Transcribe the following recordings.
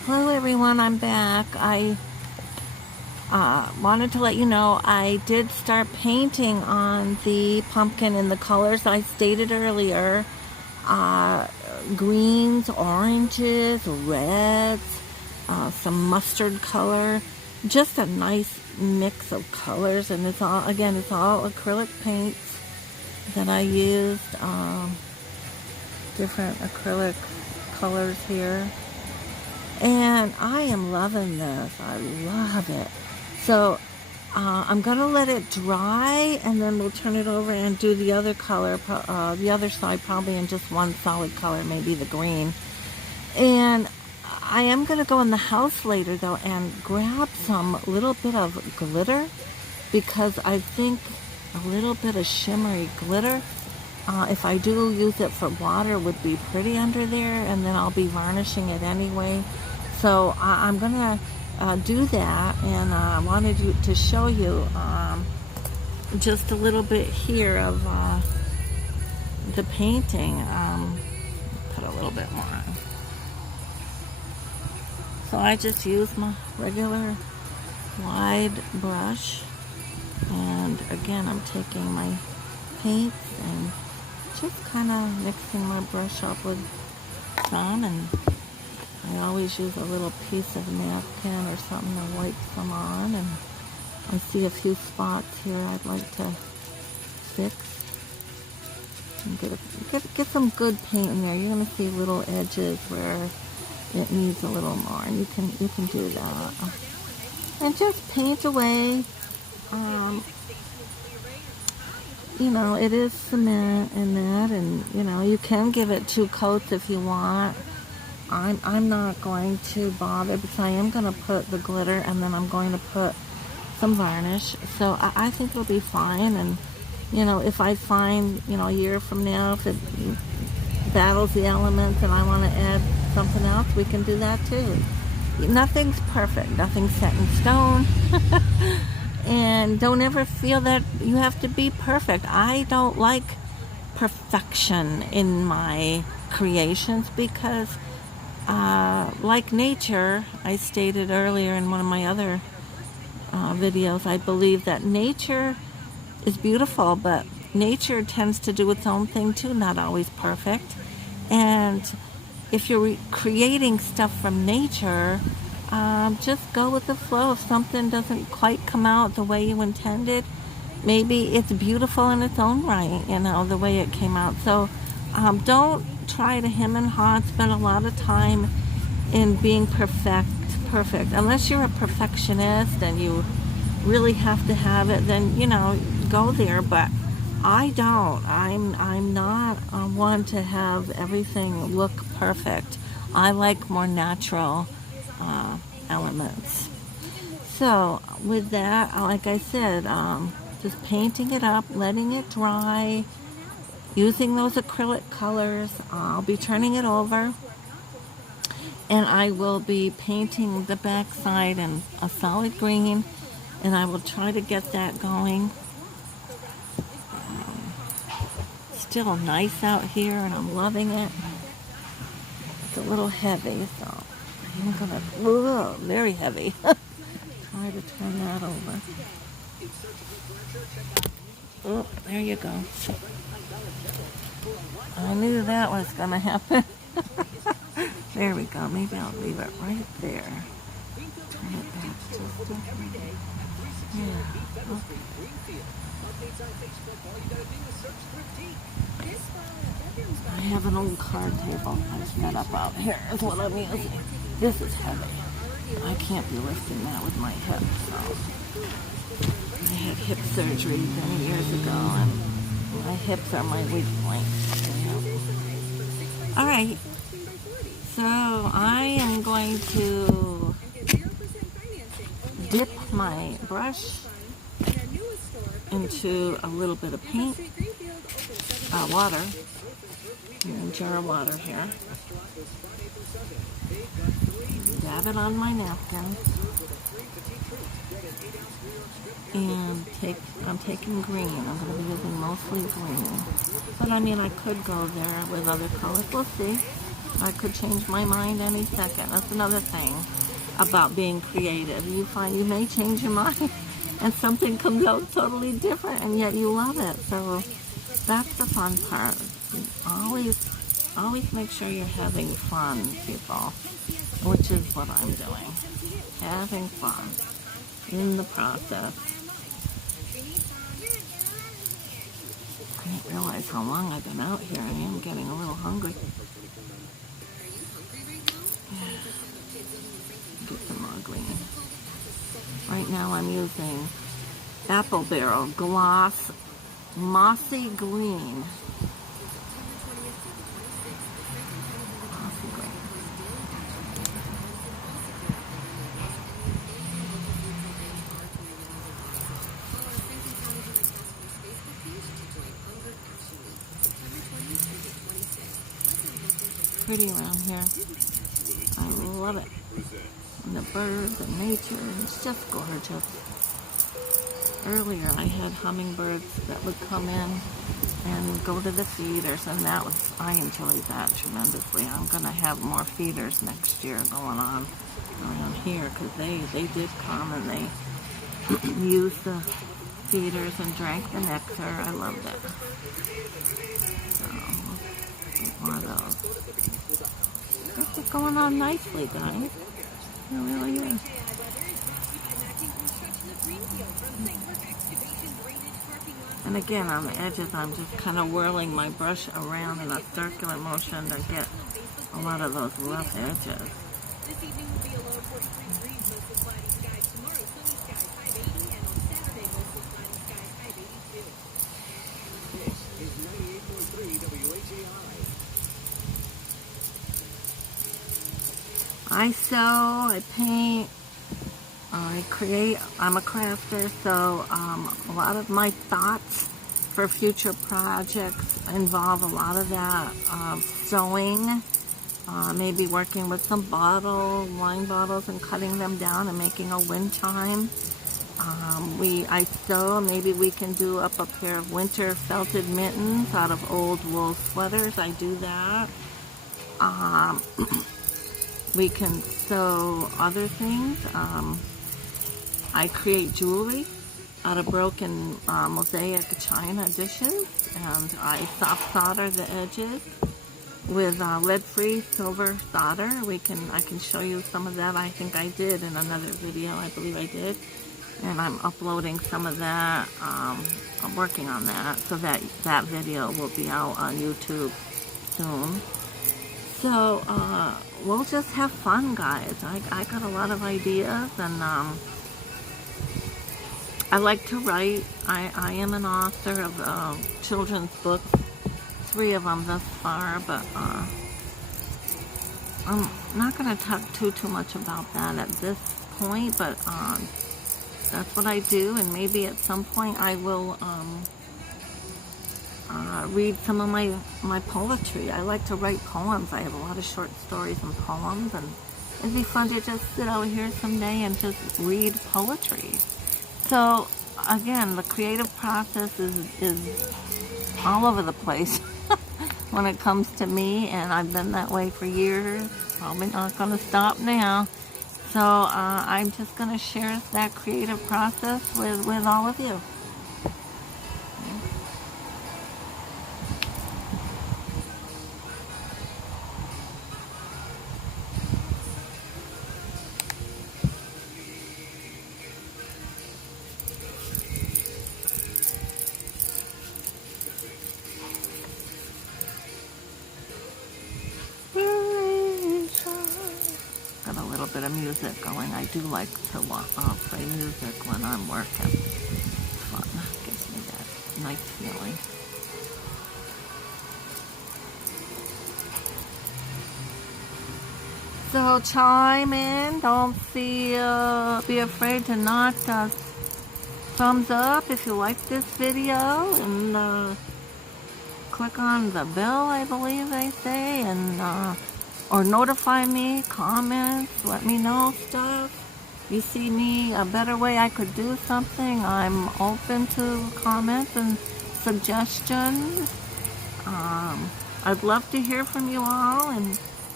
Hello everyone, I'm back. I wanted to let you know I did start painting on the pumpkin in the colors I stated earlier. Greens, oranges, reds, some mustard color. Just a nice mix of colors, and it's all acrylic paints that I used. Different acrylic colors here. And I am loving this. I love it. So I'm going to let it dry, and then we'll turn it over and do the other color, the other side probably in just one solid color, maybe the green. And I am going to go in the house later, though, and grab some little bit of glitter, because I think a little bit of shimmery glitter, if I do use it for water, would be pretty under there, and then I'll be varnishing it anyway. So I'm going to do that, and I wanted to show you just a little bit here of the painting. Put a little bit more on. So I just use my regular wide brush, and again I'm taking my paints and just kind of mixing my brush up with some, and I always use a little piece of napkin or something to wipe some on. And I see a few spots here I'd like to fix. And get some good paint in there. You're going to see little edges where it needs a little more, and you can do that. And just paint away. It is cement in that, and you can give it 2 coats if you want. I'm not going to bother, because I am going to put the glitter, and then I'm going to put some varnish. So I think it'll be fine. And if I find a year from now, if it battles the elements and I want to add something else, we can do that too. Nothing's perfect, nothing's set in stone. And don't ever feel that you have to be perfect. I don't like perfection in my creations, because like nature, I stated earlier in one of my other videos, I believe that nature is beautiful, but nature tends to do its own thing too, not always perfect. And if you're creating stuff from nature, just go with the flow. If something doesn't quite come out the way you intended, maybe it's beautiful in its own right, the way it came out. So don't try to hem and haw, spend a lot of time in being perfect, unless you're a perfectionist and you really have to have it, then go there. But I don't. I'm not one to have everything look perfect. I like more natural elements. So with that, like I said, just painting it up, letting it dry, using those acrylic colors. I'll be turning it over, and I will be painting the back side in a solid green, and I will try to get that going. Still nice out here, and I'm loving it. It's a little heavy, so I'm gonna, very heavy. Try to turn that over. Oh, there you go. I knew that was gonna happen. There we go. Maybe I'll leave it right there. Turn it back just a bit. Yeah. Okay. I have an old card table I set up out here is what I'm using. This is heavy. I can't be lifting that with my hips. So I had hip surgery many years ago, and my hips are my weak point. All right. So I am going to dip my brush into a little bit of paint, water, a jar of water here. Dab it on my napkin, and I'm taking green. I'm going to be using mostly green, but I could go there with other colors. We'll see. I could change my mind any second. That's another thing about being creative. You find you may change your mind and something comes out totally different, and yet you love it. So that's the fun part. Always make sure you're having fun, people, which is what I'm doing. Having fun in the process. I didn't realize how long I've been out here. I am getting a little hungry. Get some more green. Right now I'm using apple barrel gloss mossy green. Mossy green. Pretty around here. I love it. And the birds and nature, it's just gorgeous. Earlier I had hummingbirds that would come in and go to the feeders, and I enjoyed that tremendously. I'm going to have more feeders next year going on around here, because they did come and they used the feeders and drank the nectar. I loved it. So, get one of those. This is going on nicely, guys. It really is. And again, on the edges, I'm just kind of whirling my brush around in a circular motion to get a lot of those rough edges. This evening will be a low of 43 degrees, mostly cloudy skies. Tomorrow, sunny skies, high of 80, and on Saturday, mostly cloudy skies, high of 82. This is 98.3 WHAI. I sew, I paint, I create. I'm a crafter, so a lot of my thoughts for future projects involve a lot of that sewing, maybe working with some wine bottles and cutting them down and making a wind chime. I sew. Maybe we can do up a pair of winter felted mittens out of old wool sweaters. I do that. We can sew other things. I create jewelry out of broken mosaic china dishes, and I soft solder the edges with lead-free silver solder. I can show you some of that. I think I did in another video. I believe I did, and I'm uploading some of that. I'm working on that, so that video will be out on YouTube soon. So we'll just have fun, guys. I got a lot of ideas, and I like to write. I am an author of children's books, 3 of them thus far, but I'm not going to talk too much about that at this point, but that's what I do, and maybe at some point I will read some of my poetry. I like to write poems. I have a lot of short stories and poems, and it'd be fun to just sit out here someday and just read poetry. So again, the creative process is all over the place when it comes to me, and I've been that way for years. Probably not going to stop now. So I'm just going to share that creative process with all of you. Got a little bit of music going. I do like to play music when I'm working. It's fun. Gives me that nice feeling. So chime in. Don't be afraid to knock thumbs up if you like this video, and click on the bell, I believe they say, and or notify me, comments, let me know stuff. You see me a better way I could do something, I'm open to comments and suggestions. I'd love to hear from you all, and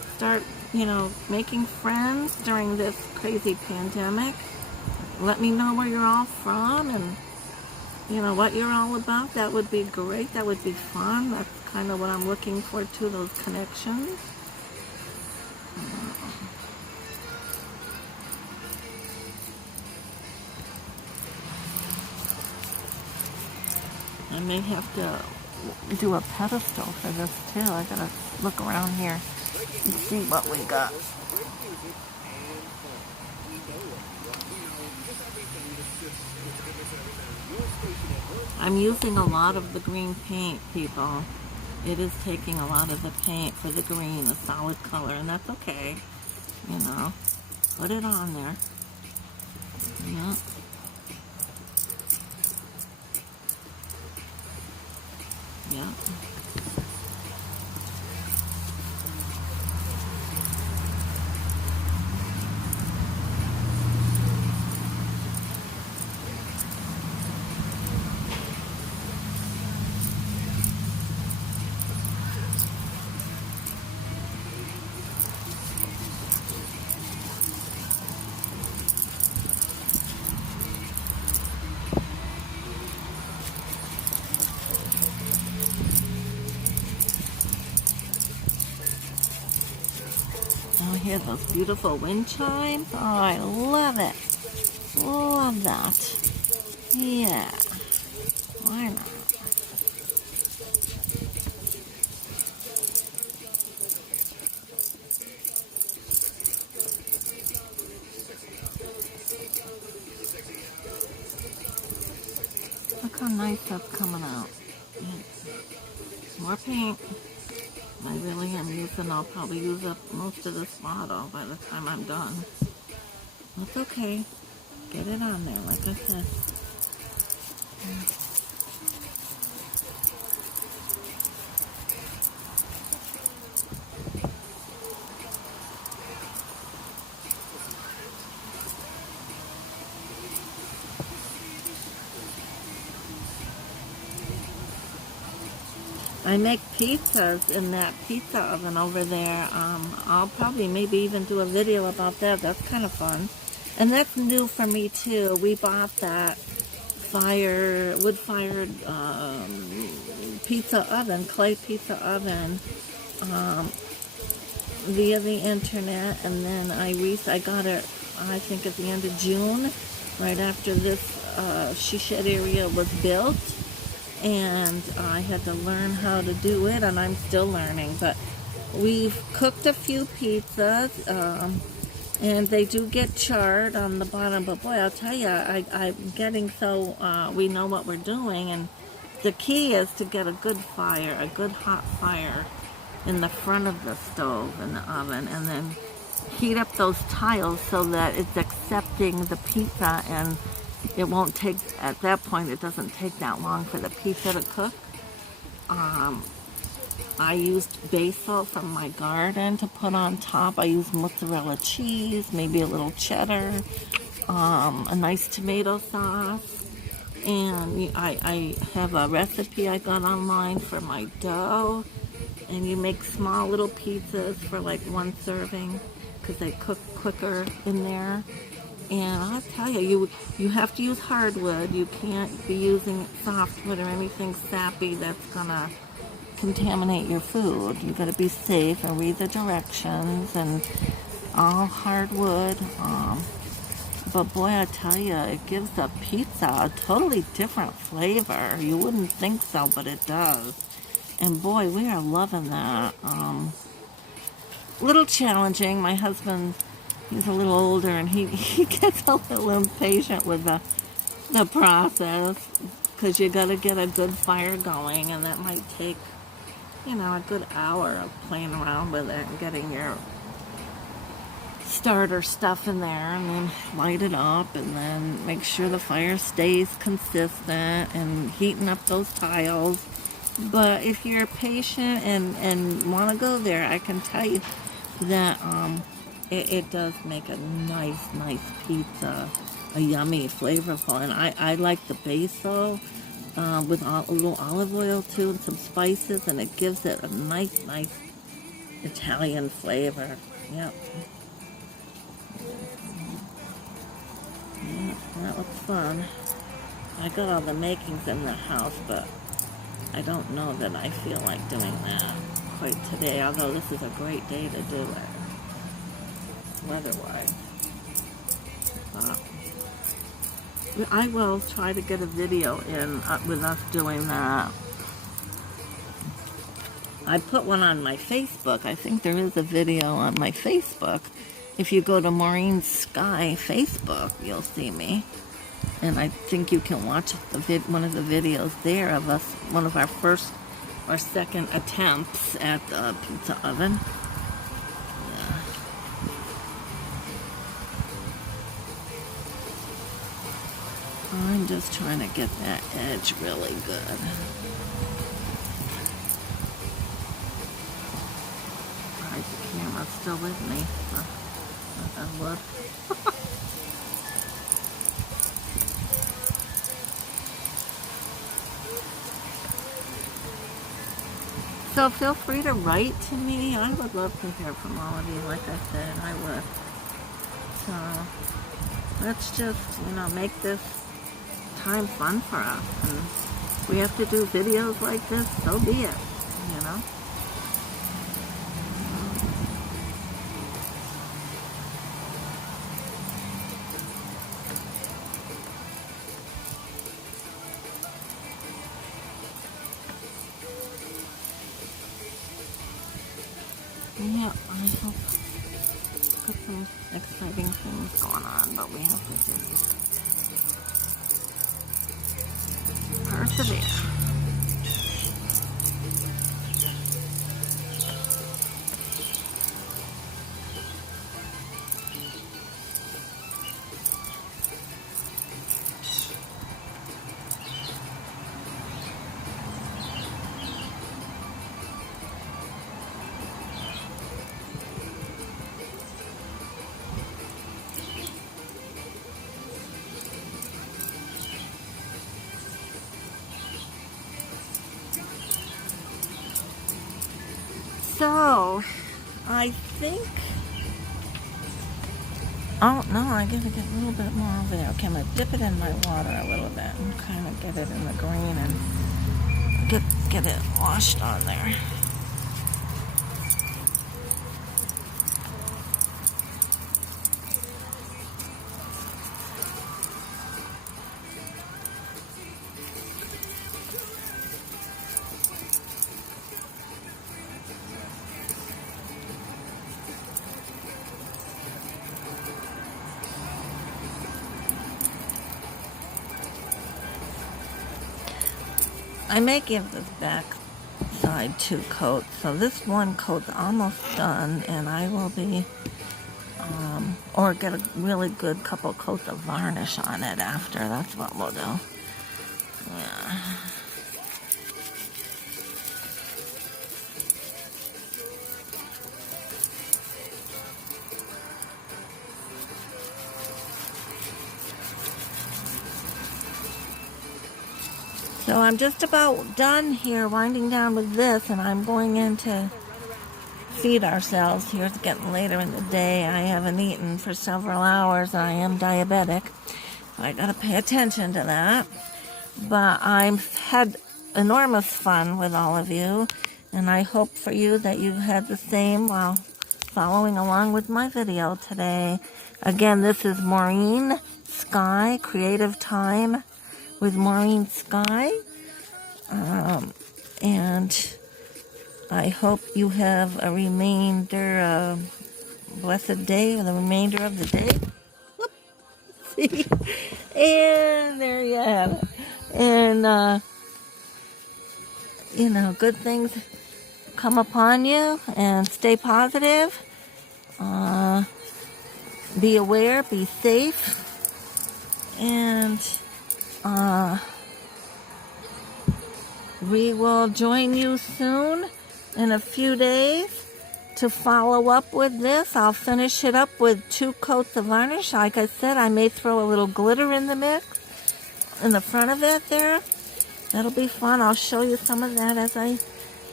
start, making friends during this crazy pandemic. Let me know where you're all from and, what you're all about. That would be great. That would be fun. That's kind of what I'm looking for too, those connections. I may have to do a pedestal for this too. I gotta look around here and see what we got. I'm using a lot of the green paint, people. It is taking a lot of the paint for the green, a solid color, and that's okay. Put it on there. Yeah. Yeah. Oh, hear those beautiful wind chimes. Oh, I love it. Love that. Yeah. Why not? Look how nice that's coming out. Yeah. More paint. I really am using, I'll probably use up most of this bottle by the time I'm done. That's okay. Get it on there, like I said. I make pizzas in that pizza oven over there. I'll probably maybe even do a video about that. That's kind of fun. And that's new for me too. We bought that wood-fired pizza oven, clay pizza oven, via the internet. And then I got it, I think at the end of June, right after this she shed area was built. And I had to learn how to do it, and I'm still learning. But we've cooked a few pizzas, and they do get charred on the bottom. But boy, I'll tell you, I'm getting so we know what we're doing. And the key is to get a good fire, a good hot fire in the front of the stove in the oven, and then heat up those tiles so that it's accepting the pizza, and it won't take, at that point, it doesn't take that long for the pizza to cook. I used basil from my garden to put on top. I used mozzarella cheese, maybe a little cheddar, a nice tomato sauce. And I have a recipe I got online for my dough. And you make small little pizzas for like one serving because they cook quicker in there. And I'll tell you, you have to use hardwood. You can't be using softwood or anything sappy that's gonna contaminate your food. You gotta be safe and read the directions, and all hardwood. But boy, I tell you, it gives the pizza a totally different flavor. You wouldn't think so, but it does. And boy, we are loving that. Little challenging. My husband, he's a little older, and he gets a little impatient with the process, because you got to get a good fire going, and that might take, a good hour of playing around with it and getting your starter stuff in there, and then light it up, and then make sure the fire stays consistent, and heating up those tiles. But if you're patient and want to go there, I can tell you that it does make a nice pizza, a yummy, flavorful. And I like the basil with a little olive oil too, and some spices, and it gives it a nice Italian flavor. Yep. Yep, that looks fun. I got all the makings in the house, but I don't know that I feel like doing that quite today, although this is a great day to do it, weather-wise. I will try to get a video in with us doing that. I put one on my Facebook. I think there is a video on my Facebook. If you go to Maureen Sky Facebook, you'll see me. And I think you can watch one of the videos there of us, one of our first or second attempts at the pizza oven. Yeah. I'm just trying to get that edge really good. Alright, the camera's still with me. Look. So feel free to write to me. I would love to hear from all of you, like I said, I would. So let's just, make this time fun for us. And if we have to do videos like this, so be it, Yeah, I hope got some exciting things going on, but we have to just persevere. So, I think, oh no, I gotta get a little bit more over there. Okay, I'm gonna dip it in my water a little bit and kind of get it in the green and get it washed on there. I may give this back side 2 coats. So this one coat's almost done, and I will be, or get a really good couple coats of varnish on it after. That's what we'll do. Yeah. So I'm just about done here, winding down with this, and I'm going in to feed ourselves. Here it's getting later in the day. I haven't eaten for several hours. I am diabetic. I gotta pay attention to that. But I've had enormous fun with all of you, and I hope for you that you had the same while following along with my video today. Again, this is Maureen Sky, Creative Time with Maureen Sky, and I hope you have a remainder blessed day, or the remainder of the day. Whoop. See, and there you have it. And good things come upon you, and stay positive. Be aware, be safe, and we will join you soon in a few days to follow up with this. I'll finish it up with 2 coats of varnish. Like I said, I may throw a little glitter in the mix in the front of it there. That'll be fun. I'll show you some of that as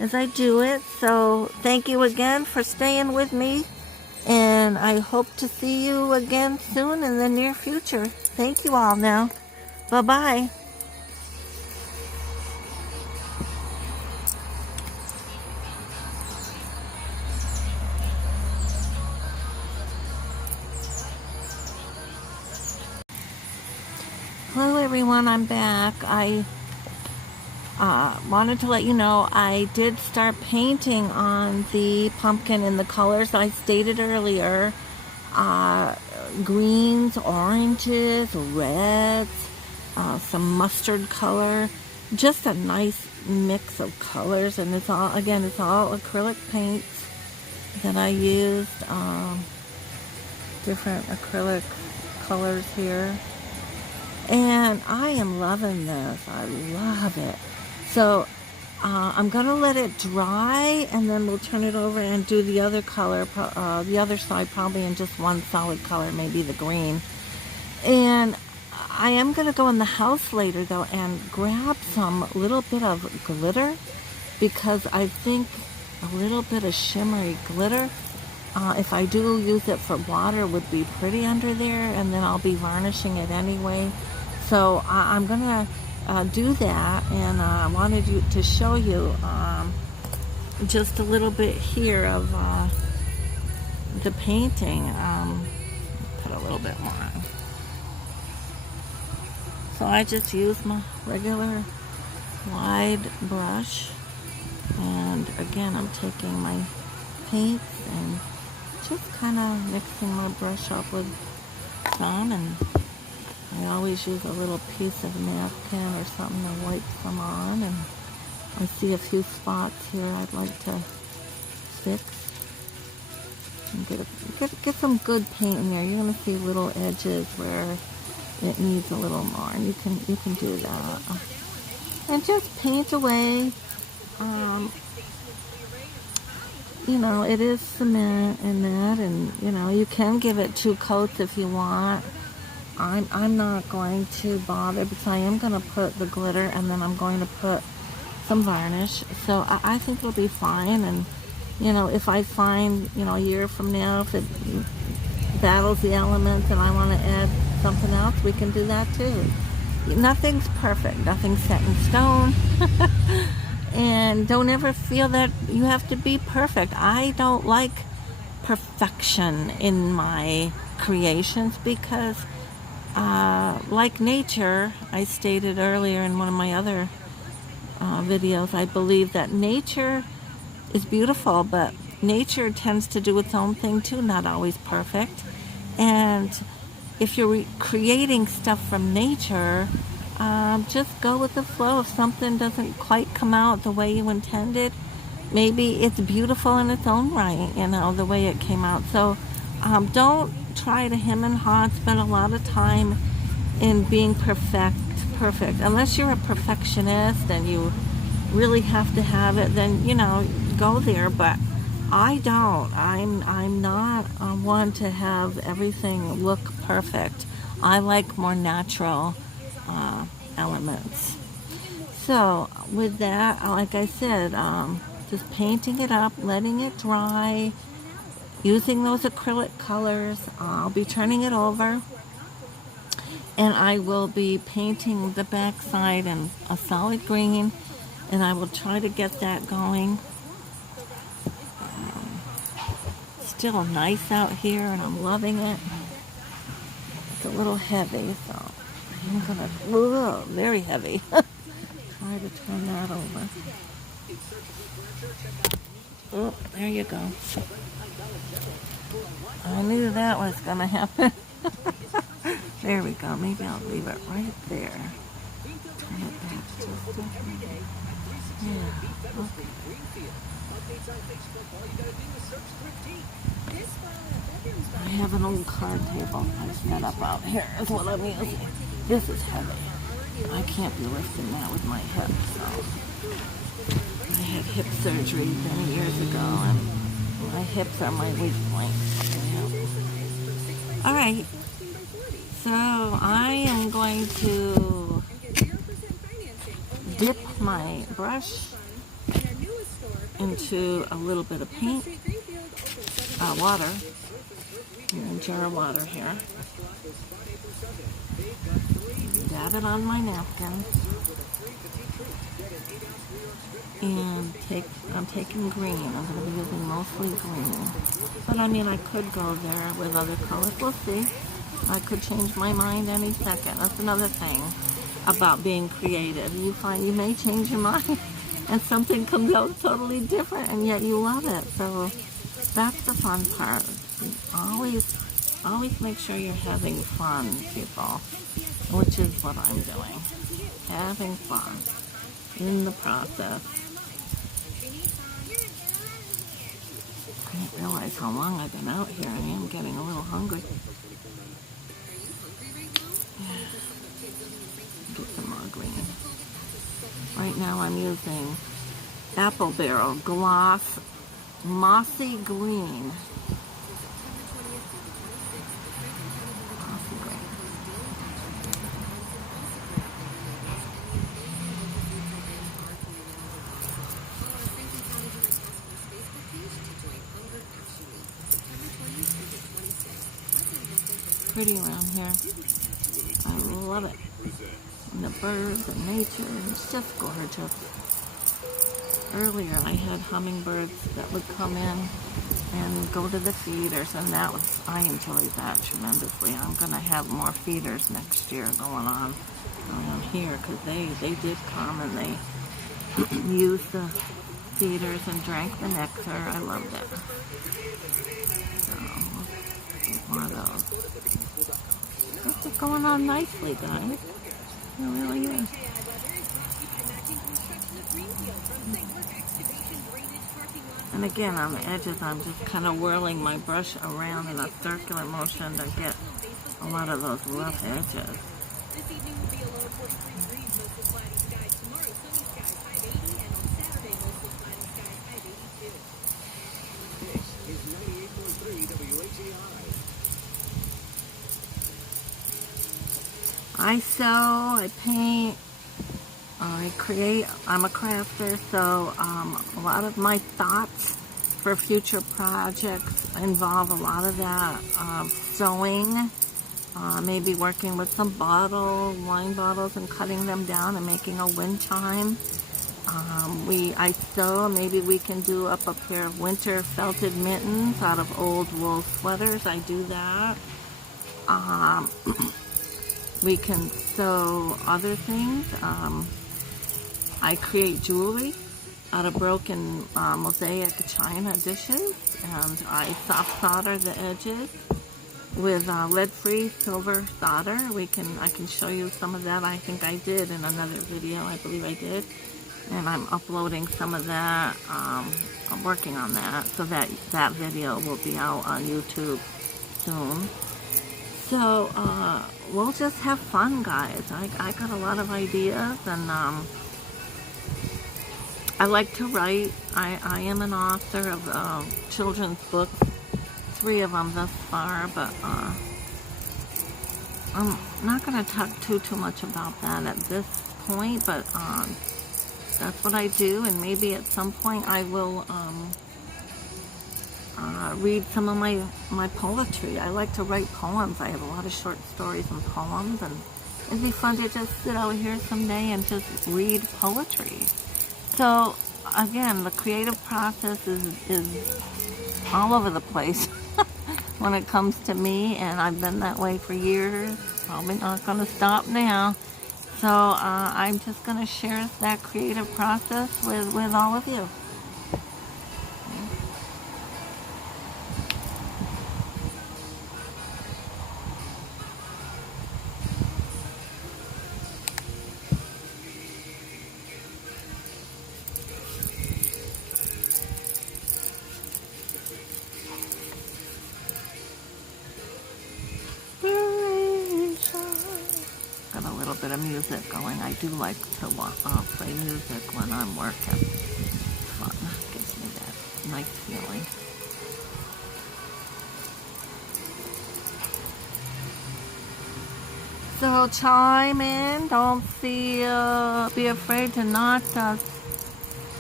as I do it. So thank you again for staying with me, and I hope to see you again soon in the near future. Thank you all now. Bye-bye. Hello everyone, I'm back. I wanted to let you know I did start painting on the pumpkin in the colors I stated earlier. Greens, oranges, reds, some mustard color. Just a nice mix of colors, and it's all acrylic paints that I used. Different acrylic colors here. And I am loving this. I love it. So I'm going to let it dry, and then we'll turn it over and do the other color, the other side probably in just one solid color, maybe the green. And I am going to go in the house later, though, and grab some little bit of glitter, because I think a little bit of shimmery glitter, if I do use it for water, would be pretty under there, and then I'll be varnishing it anyway. So I'm going to do that, and I wanted to show you just a little bit here of the painting. Put a little bit more on. So I just use my regular wide brush, and again I'm taking my paints and just kind of mixing my brush up with some, and I always use a little piece of napkin or something to wipe some on. And I see a few spots here I'd like to fix. And get some good paint in there. You're going to see little edges where it needs a little more, and you can do that. And just paint away. You know, it is cement and that, and you know, you can give it 2 coats if you want. I'm not going to bother, because I am going to put the glitter, and then I'm going to put some varnish. So I think it'll be fine. And you know, if I find, you know, a year from now, if it battles the elements and I want to add something else, we can do that too. Nothing's perfect, nothing's set in stone. And don't ever feel that you have to be perfect. I don't like perfection in my creations, because like nature, I stated earlier in one of my other videos, I believe that nature is beautiful, but nature tends to do its own thing too, not always perfect. And if you're creating stuff from nature, just go with the flow. If something doesn't quite come out the way you intended, maybe it's beautiful in its own right, you know, the way it came out. So don't try to hem and haw, spend a lot of time in being perfect, unless you're a perfectionist and you really have to have it, then, you know, go there. But I don't. I'm not one to have everything look perfect. I like more natural elements. So with that, like I said, just painting it up, letting it dry, using those acrylic colors. I'll be turning it over, and I will be painting the back side in a solid green, and I will try to get that going. Still nice out here, and I'm loving it. It's a little heavy, so I'm gonna, very heavy. Try to turn that over. Oh, there you go. I knew that was gonna happen. There we go. Maybe I'll leave it right there. Turn it back just a little. Yeah. Okay. I have an old card table I set up out here is what I'm using. This is heavy. I can't be lifting that with my hip, so I had hip surgery many years ago, and my hips are my weak point. Yeah. Alright, so I am going to dip my brush into a little bit of paint, water, and a jar of water here. Dab it on my napkin. And I'm taking green. I'm going to be using mostly green. But I mean, I could go there with other colors. We'll see. I could change my mind any second. That's another thing about being creative. You find you may change your mind and something comes out totally different, and yet you love it. So that's the fun part. Always make sure you're having fun, people, which is what I'm doing. Having fun in the process. I didn't realize how long I've been out here. I am getting a little hungry. Get some more green. Right now I'm using Apple Barrel Gloss Mossy Green. Mossy Green. Pretty around here. I love it. And the birds and nature, it's just gorgeous. Earlier I had hummingbirds that would come in and go to the feeders, and I enjoyed that tremendously. I'm going to have more feeders next year going on around here, because they did come and they used the feeders and drank the nectar. I loved it. So, one of those. This is going on nicely, guys. It really is. And again, on the edges, I'm just kind of whirling my brush around in a circular motion to get a lot of those rough edges. I sew, I paint, I create. I'm a crafter, so a lot of my thoughts for future projects involve a lot of that sewing, maybe working with some wine bottles and cutting them down and making a wind chime. I sew. Maybe we can do up a pair of winter felted mittens out of old wool sweaters. I do that. We can sew other things. I create jewelry out of broken mosaic china dishes, and I soft solder the edges with lead-free silver solder. I can show you some of that. I think I did in another video. I believe I did, and I'm uploading some of that. I'm working on that, so that video will be out on YouTube soon. So we'll just have fun, guys. I got a lot of ideas, and I like to write. I am an author of children's books, 3 of them thus far, but I'm not going to talk too much about that at this point, but that's what I do, and maybe at some point I will read some of my poetry. I like to write poems. I have a lot of short stories and poems, and it'd be fun to just sit out here someday and just read poetry. So again, the creative process is all over the place when it comes to me, and I've been that way for years. Probably not going to stop now. So I'm just going to share that creative process with all of you. Got a little bit of music going. I do like to play music when I'm working. It's fun. Gives me that nice feeling. So chime in. Don't be afraid to not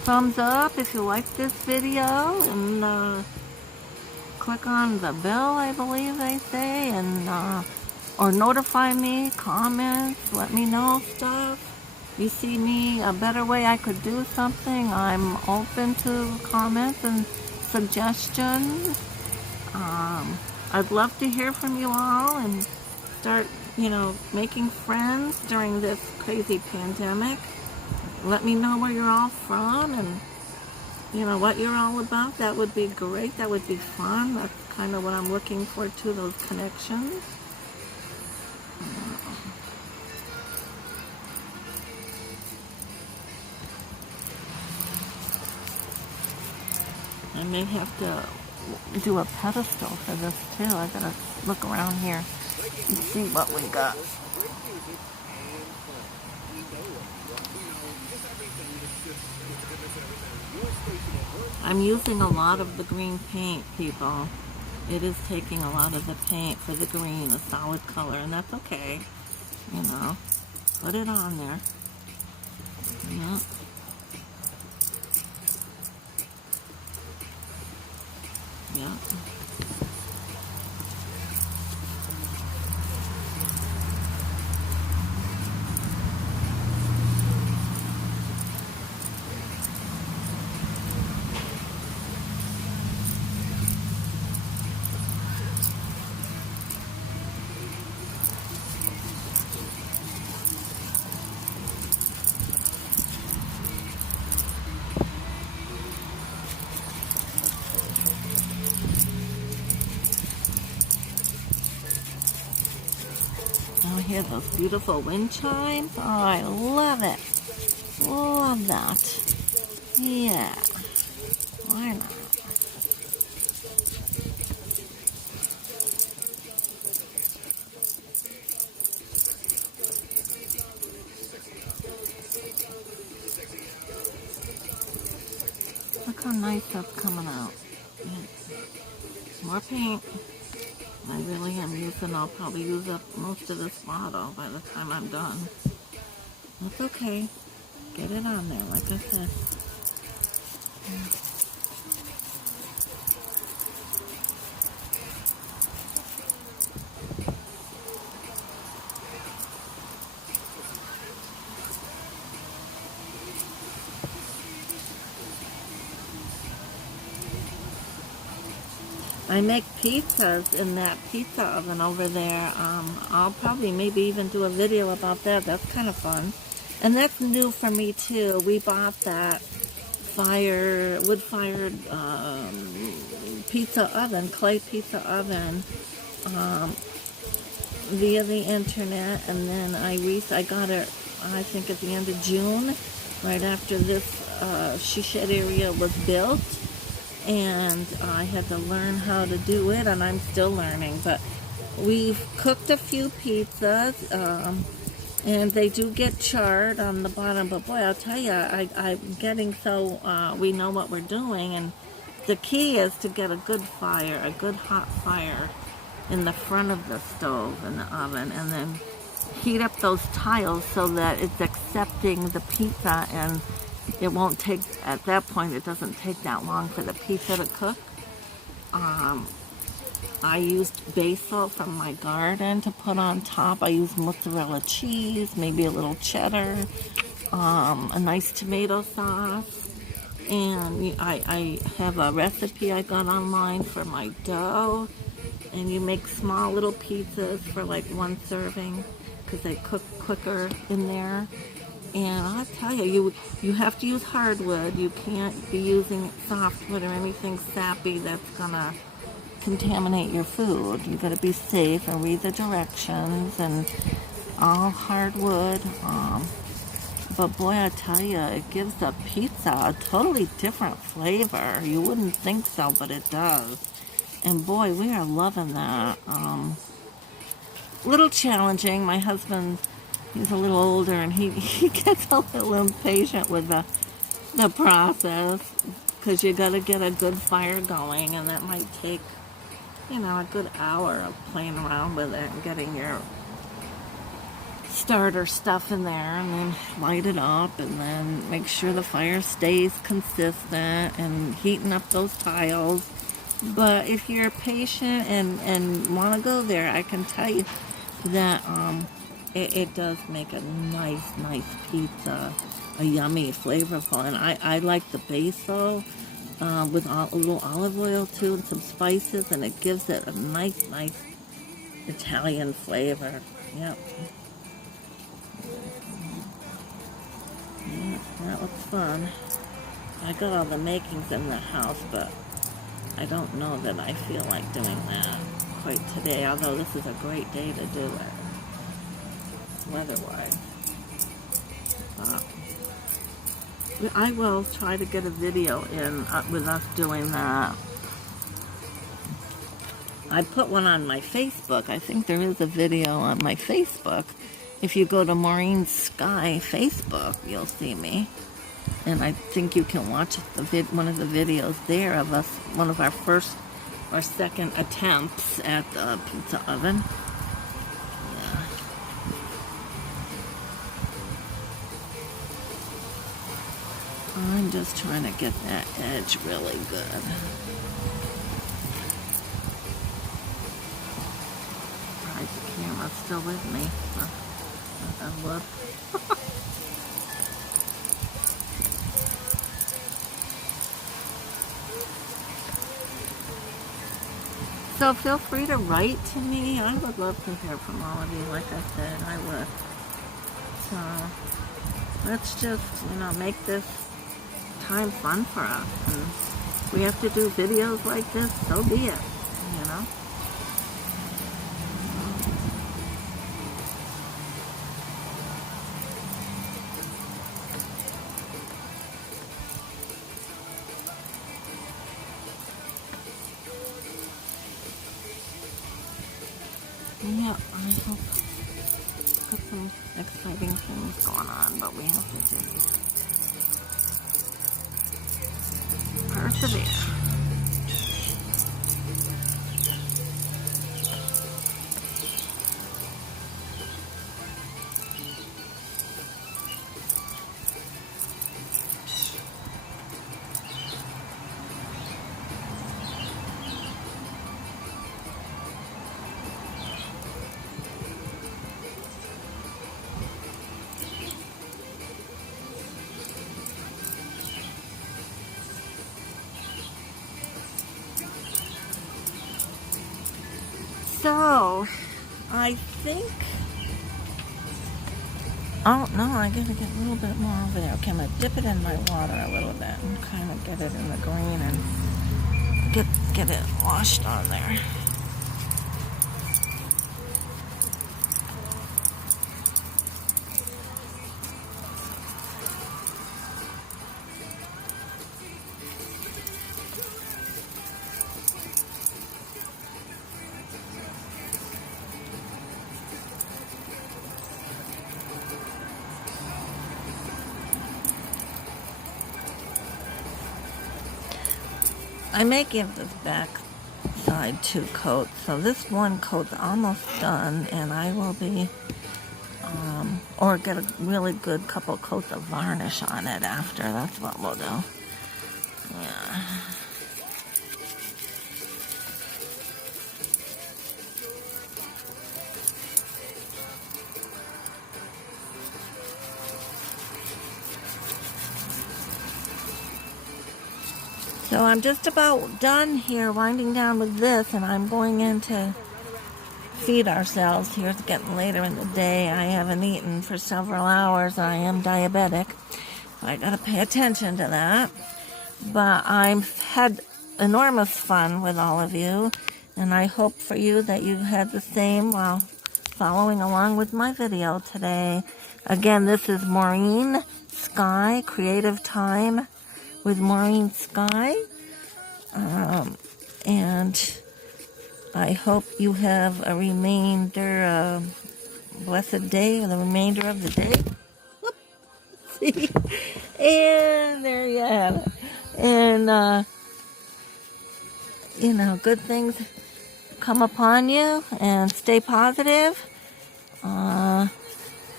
thumbs up if you like this video, and click on the bell, I believe they say, and or notify me, comments, let me know stuff. You see me a better way I could do something, I'm open to comments and suggestions. I'd love to hear from you all and start, making friends during this crazy pandemic. Let me know where you're all from and, what you're all about. That would be great. That would be fun. That's kind of what I'm looking for too, those connections. I may have to do a pedestal for this too. I gotta look around here and see what we got. I'm using a lot of the green paint, people. It is taking a lot of the paint for the green, a solid color, and that's okay. Put it on there. Yeah. Yeah. Oh, hear those beautiful wind chimes. Oh, I love it. Love that. Yeah. Why not? Look how nice that's coming out. More paint. I really am using, I'll probably use up most of this bottle by the time I'm done. That's okay. Get it on there, like I said. I make pizzas in that pizza oven over there. I'll probably maybe even do a video about that. That's kind of fun. And that's new for me too. We bought that wood-fired pizza oven, clay pizza oven, via the internet. And then I got it, I think at the end of June, right after this she shed area was built. And I had to learn how to do it, and I'm still learning. But we've cooked a few pizzas, and they do get charred on the bottom. But boy, I'll tell you, I'm getting so we know what we're doing. And the key is to get a good fire, a good hot fire in the front of the stove in the oven, and then heat up those tiles so that it's accepting the pizza, and it won't take, at that point, it doesn't take that long for the pizza to cook. I used basil from my garden to put on top. I used mozzarella cheese, maybe a little cheddar, a nice tomato sauce. And I have a recipe I got online for my dough. And you make small little pizzas for like one serving because they cook quicker in there. And I'll tell you, you have to use hardwood. You can't be using softwood or anything sappy that's gonna contaminate your food. You gotta be safe and read the directions, and all hardwood. But boy, I tell you, it gives the pizza a totally different flavor. You wouldn't think so, but it does. And boy, we are loving that. Little challenging. My husband, he's a little older, and he gets a little impatient with the process, because you got to get a good fire going, and that might take, a good hour of playing around with it and getting your starter stuff in there, and then light it up, and then make sure the fire stays consistent and heating up those tiles. But if you're patient and want to go there, I can tell you that it does make a nice pizza, a yummy, flavorful. And I like the basil with a little olive oil too, and some spices, and it gives it a nice Italian flavor. Yep. Yeah, that looks fun. I got all the makings in the house, but I don't know that I feel like doing that quite today, although this is a great day to do it, weather-wise. I will try to get a video in with us doing that. I put one on my Facebook. I think there is a video on my Facebook. If you go to Maureen Sky Facebook, you'll see me. And I think you can watch one of the videos there of us, one of our first or second attempts at the pizza oven. Yeah. I'm just trying to get that edge really good. Alright, the camera's still with me. Look. So feel free to write to me. I would love to hear from all of you. Like I said, I would. So let's just, make this time fun for us. And if we have to do videos like this, so be it, Yeah, I hope got some exciting things going on, but we have to just persevere. So, I think, oh no, I gotta get a little bit more over there. Okay, I'm gonna dip it in my water a little bit and kind of get it in the green and get it washed on there. I may give this back side 2 coats. So this one coat's almost done, and I will be, or get a really good couple coats of varnish on it after. That's what we'll do. Yeah. So I'm just about done here, winding down with this, and I'm going in to feed ourselves. Here it's getting later in the day. I haven't eaten for several hours. I am diabetic. I gotta pay attention to that. But I've had enormous fun with all of you, and I hope for you that you had the same while following along with my video today. Again, this is Maureen Sky, Creative Time with Maureen Sky, and I hope you have a remainder blessed day, or the remainder of the day. Whoop. See, and there you have it. And good things come upon you, and stay positive.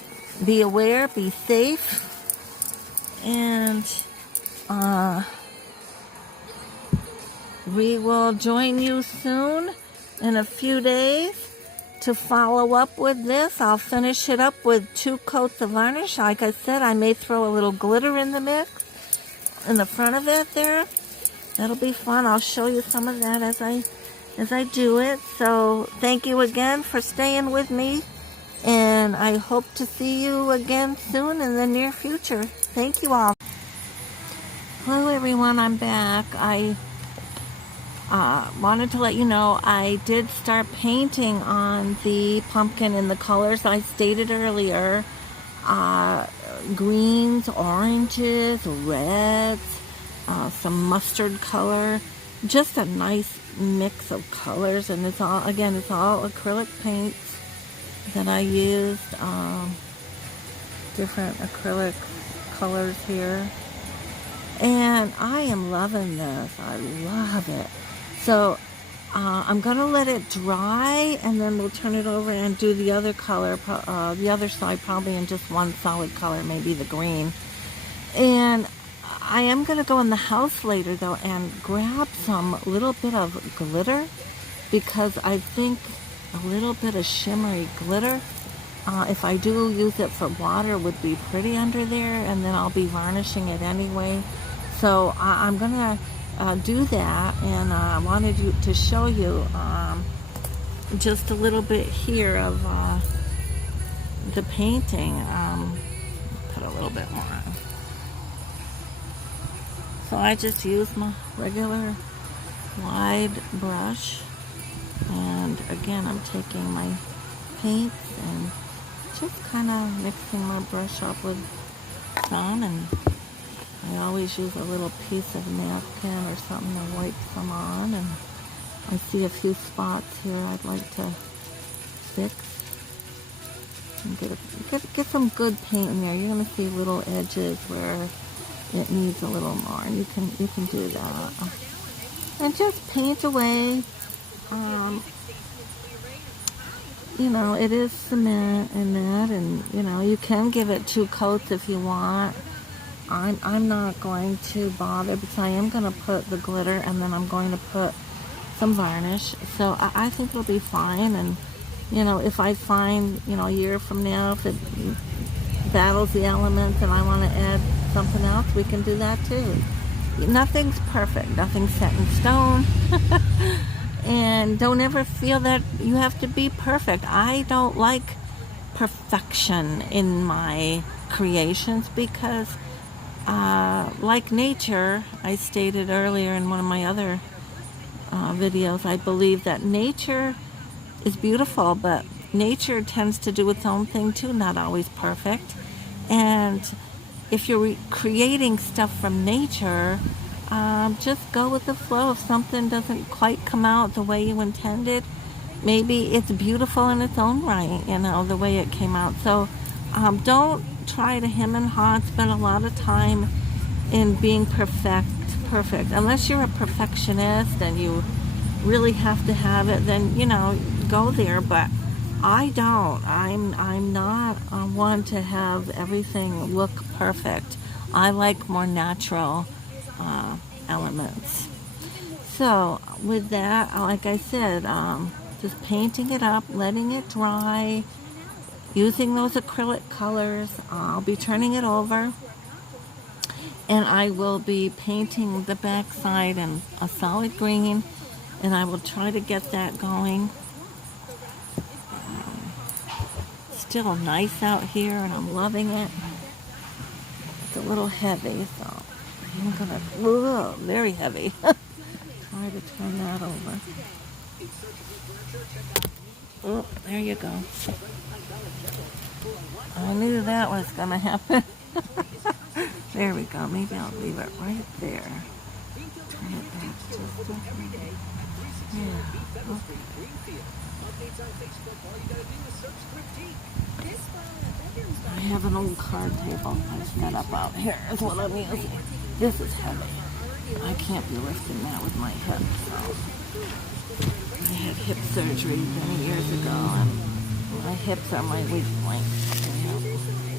be aware, be safe, and we will join you soon in a few days to follow up with this. I'll finish it up with 2 coats of varnish. Like I said, I may throw a little glitter in the mix in the front of it there. That'll be fun. I'll show you some of that as I do it. So thank you again for staying with me, and I hope to see you again soon in the near future. Thank you all. Hello everyone, I'm back. I wanted to let you know I did start painting on the pumpkin in the colors I stated earlier. Greens, oranges, reds, some mustard color. Just a nice mix of colors, and it's all acrylic paints that I used. Different acrylic colors here. And I am loving this. I love it. So I'm going to let it dry, and then we'll turn it over and do the other color, the other side probably in just one solid color, maybe the green. And I am going to go in the house later, though, and grab some little bit of glitter, because I think a little bit of shimmery glitter, if I do use it for water, would be pretty under there, and then I'll be varnishing it anyway. So I'm going to do that, and I wanted to show you just a little bit here of the painting. Put a little bit more on. So I just use my regular wide brush, and again I'm taking my paints and just kind of mixing my brush up with some, and I always use a little piece of napkin or something to wipe some on. And I see a few spots here I'd like to fix. And get some good paint in there. You're going to see little edges where it needs a little more, and you can do that. And just paint away. You know, it is cement and that, and you know, you can give it 2 coats if you want. I'm not going to bother, because I am going to put the glitter, and then I'm going to put some varnish. So I think it'll be fine. And you know, if I find, you know, a year from now, if it battles the elements and I want to add something else, we can do that too. Nothing's perfect, nothing's set in stone. And don't ever feel that you have to be perfect. I don't like perfection in my creations, because like nature, I stated earlier in one of my other videos, I believe that nature is beautiful, but nature tends to do its own thing too, not always perfect. And if you're creating stuff from nature, just go with the flow. If something doesn't quite come out the way you intended, maybe it's beautiful in its own right, you know, the way it came out. So don't try to hem and haw, spend a lot of time in being perfect, unless you're a perfectionist and you really have to have it, then, you know, go there. But I don't. I'm not one to have everything look perfect. I like more natural elements. So with that, like I said, just painting it up, letting it dry, using those acrylic colors. I'll be turning it over, and I will be painting the back side in a solid green, and I will try to get that going. Still nice out here, and I'm loving it. It's a little heavy, so I'm gonna, very heavy. Try to turn that over. Oh, there you go. I knew that was gonna happen. There we go. Maybe I'll leave it right there. Turn it back just a little. Yeah. Okay. I have an old card table I set up out here is what I'm using. This is heavy. I can't be lifting that with my hips. So I had hip surgery many years ago, and my hips are my weak link.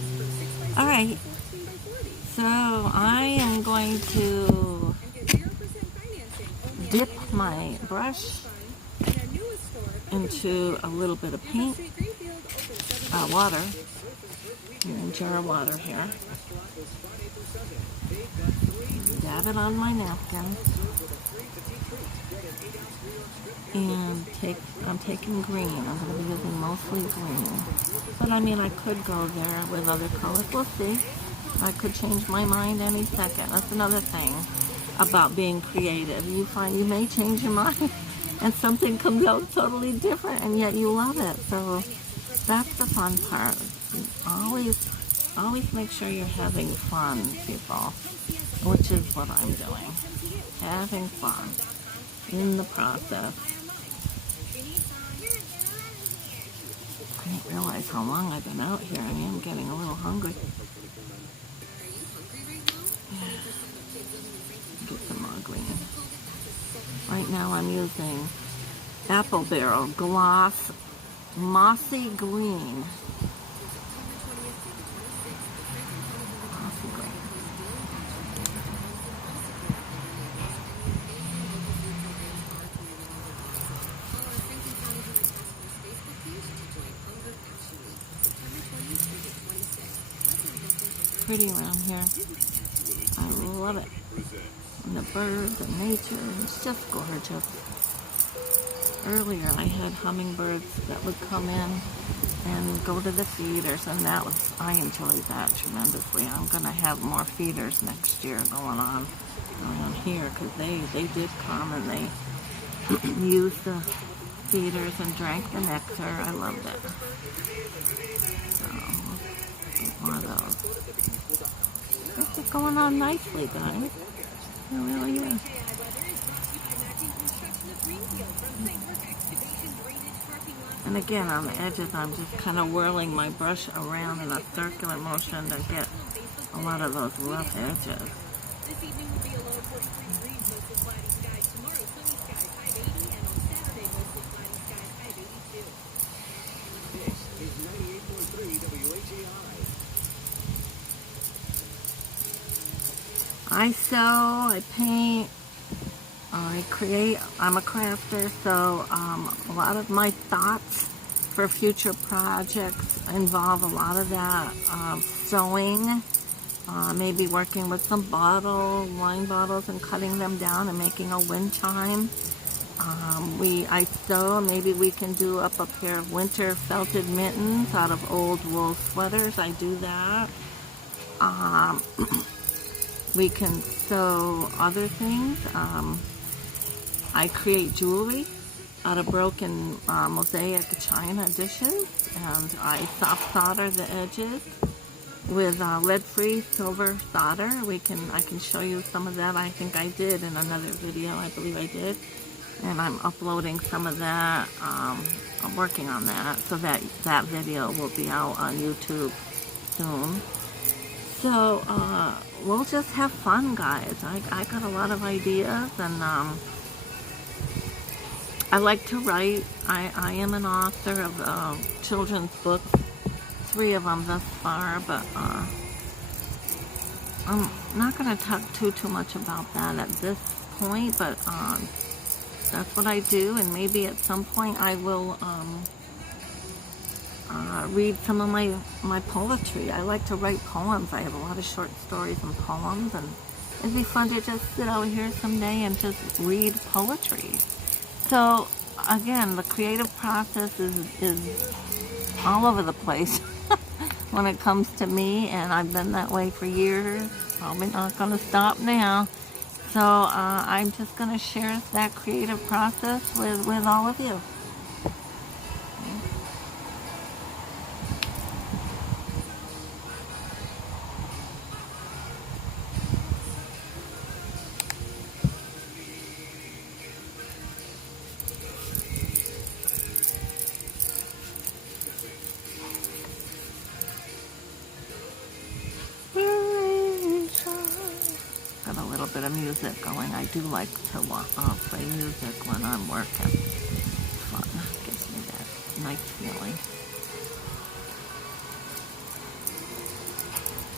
Alright, so I am going to dip my brush into a little bit of paint, water, a jar of water here. Dab it on my napkin. And I'm taking green. I'm going to be using mostly green. But I mean, I could go there with other colors. We'll see. I could change my mind any second. That's another thing about being creative. You find you may change your mind and something comes out totally different and yet you love it. So that's the fun part. Always make sure you're having fun, people, which is what I'm doing. Having fun in the process. I didn't realize how long I've been out here. I am getting a little hungry. Get some more green. Right now I'm using Apple Barrel Gloss Mossy Green. Mossy Green. Pretty around here. I love it. And the birds and nature, it's just gorgeous. Earlier I had hummingbirds that would come in and go to the feeders, and I enjoyed that tremendously. I'm going to have more feeders next year going on around here, because they did come and they used the feeders and drank the nectar. I loved it. So, get one of those. This is going on nicely, guys. It really is. And again, on the edges, I'm just kind of whirling my brush around in a circular motion to get a lot of those rough edges. I sew, I paint, I create. I'm a crafter, so a lot of my thoughts for future projects involve a lot of that sewing, maybe working with some wine bottles and cutting them down and making a wind chime. I sew. Maybe we can do up a pair of winter felted mittens out of old wool sweaters. I do that. We can sew other things. I create jewelry out of broken mosaic china dishes, and I soft solder the edges with lead-free silver solder. I can show you some of that. I think I did in another video. I believe I did, and I'm uploading some of that. I'm working on that, so that video will be out on YouTube soon. So we'll just have fun, guys. I got a lot of ideas, and I like to write. I am an author of children's books, 3 of them thus far, but I'm not going to talk too much about that at this point, but that's what I do, and maybe at some point I will read some of my poetry. I like to write poems. I have a lot of short stories and poems, and it'd be fun to just sit out here someday and just read poetry. So again, the creative process is all over the place when it comes to me, and I've been that way for years. Probably not going to stop now. So I'm just going to share that creative process with all of you. Got a little bit of music going. I do like to play music when I'm working. It's fun. Gives me that nice feeling.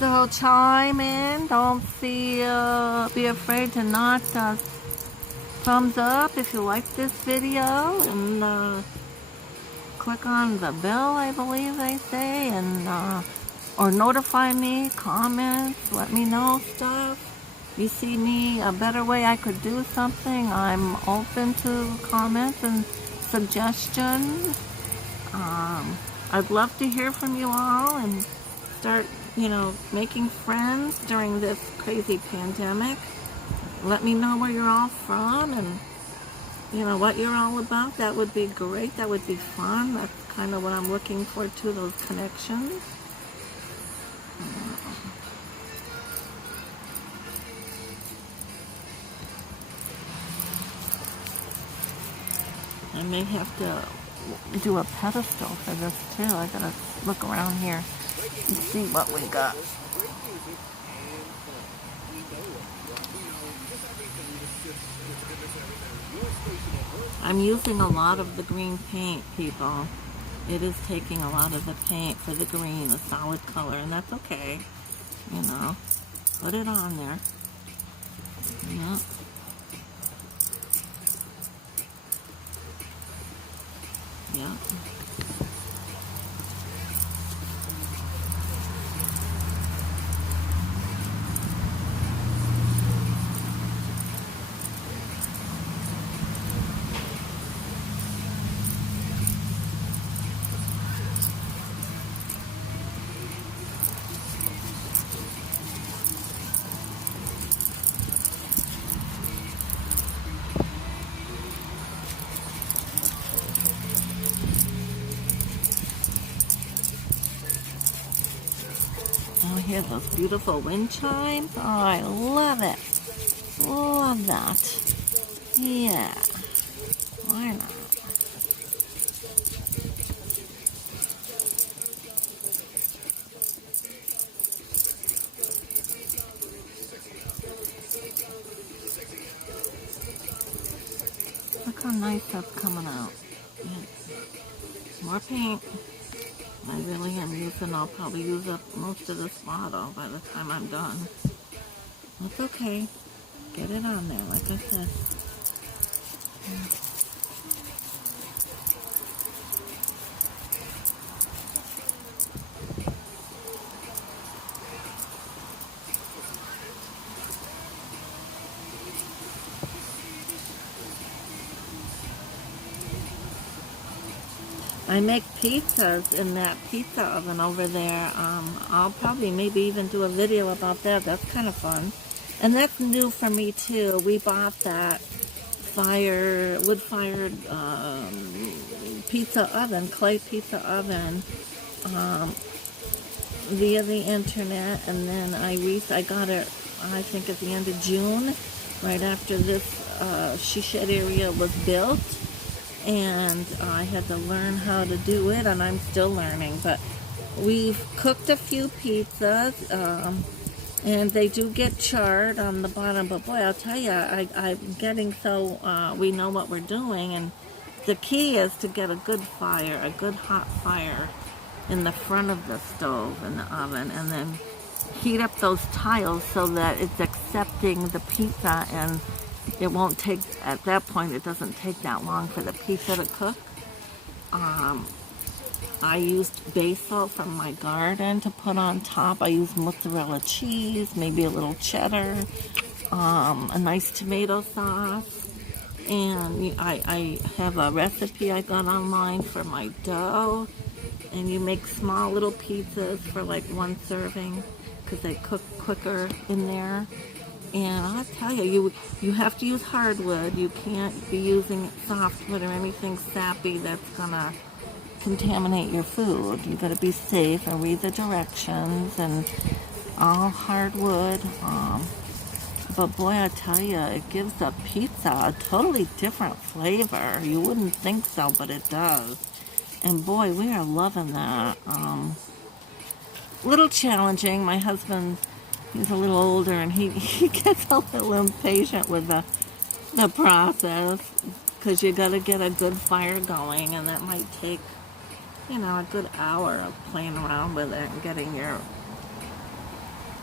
So chime in. Don't be afraid to knock the thumbs up if you like this video, and click on the bell, I believe they say, and or notify me, comments, let me know stuff. You see me a better way I could do something, I'm open to comments and suggestions. I'd love to hear from you all and start, making friends during this crazy pandemic. Let me know where you're all from and, what you're all about. That would be great. That would be fun. That's kind of what I'm looking for too, those connections. I may have to do a pedestal for this too. I gotta look around here and see what we got. I'm using a lot of the green paint, people. It is taking a lot of the paint for the green, the solid color, and that's okay. Put it on there. Yeah. Yeah. Oh, hear those beautiful wind chimes. Oh, I love it. Love that. Yeah. Why not? Look how nice that's coming out. Yeah. More paint. I really am I'll probably use up most of this bottle by the time I'm done. That's okay. Get it on there, like I said. I make pizzas in that pizza oven over there. I'll probably maybe even do a video about that. That's kind of fun. And that's new for me too. We bought that wood-fired pizza oven, clay pizza oven, via the internet. And then I got it, I think at the end of June, right after this she shed area was built. And I had to learn how to do it, and I'm still learning. But we've cooked a few pizzas, and they do get charred on the bottom. But boy, I'll tell you, I'm getting so we know what we're doing, and the key is to get a good fire, a good hot fire in the front of the stove in the oven, and then heat up those tiles so that it's accepting the pizza, and it won't take, at that point, it doesn't take that long for the pizza to cook. I used basil from my garden to put on top. I used mozzarella cheese, maybe a little cheddar, a nice tomato sauce. And I have a recipe I got online for my dough. And you make small little pizzas for like one serving because they cook quicker in there. And I'll tell you, you have to use hardwood. You can't be using softwood or anything sappy that's gonna contaminate your food. You gotta be safe and read the directions, and all hardwood. But boy, I tell you, it gives the pizza a totally different flavor. You wouldn't think so, but it does. And boy, we are loving that. Little challenging. My husband, he's a little older, and he gets a little impatient with the process, because you got to get a good fire going, and that might take, a good hour of playing around with it and getting your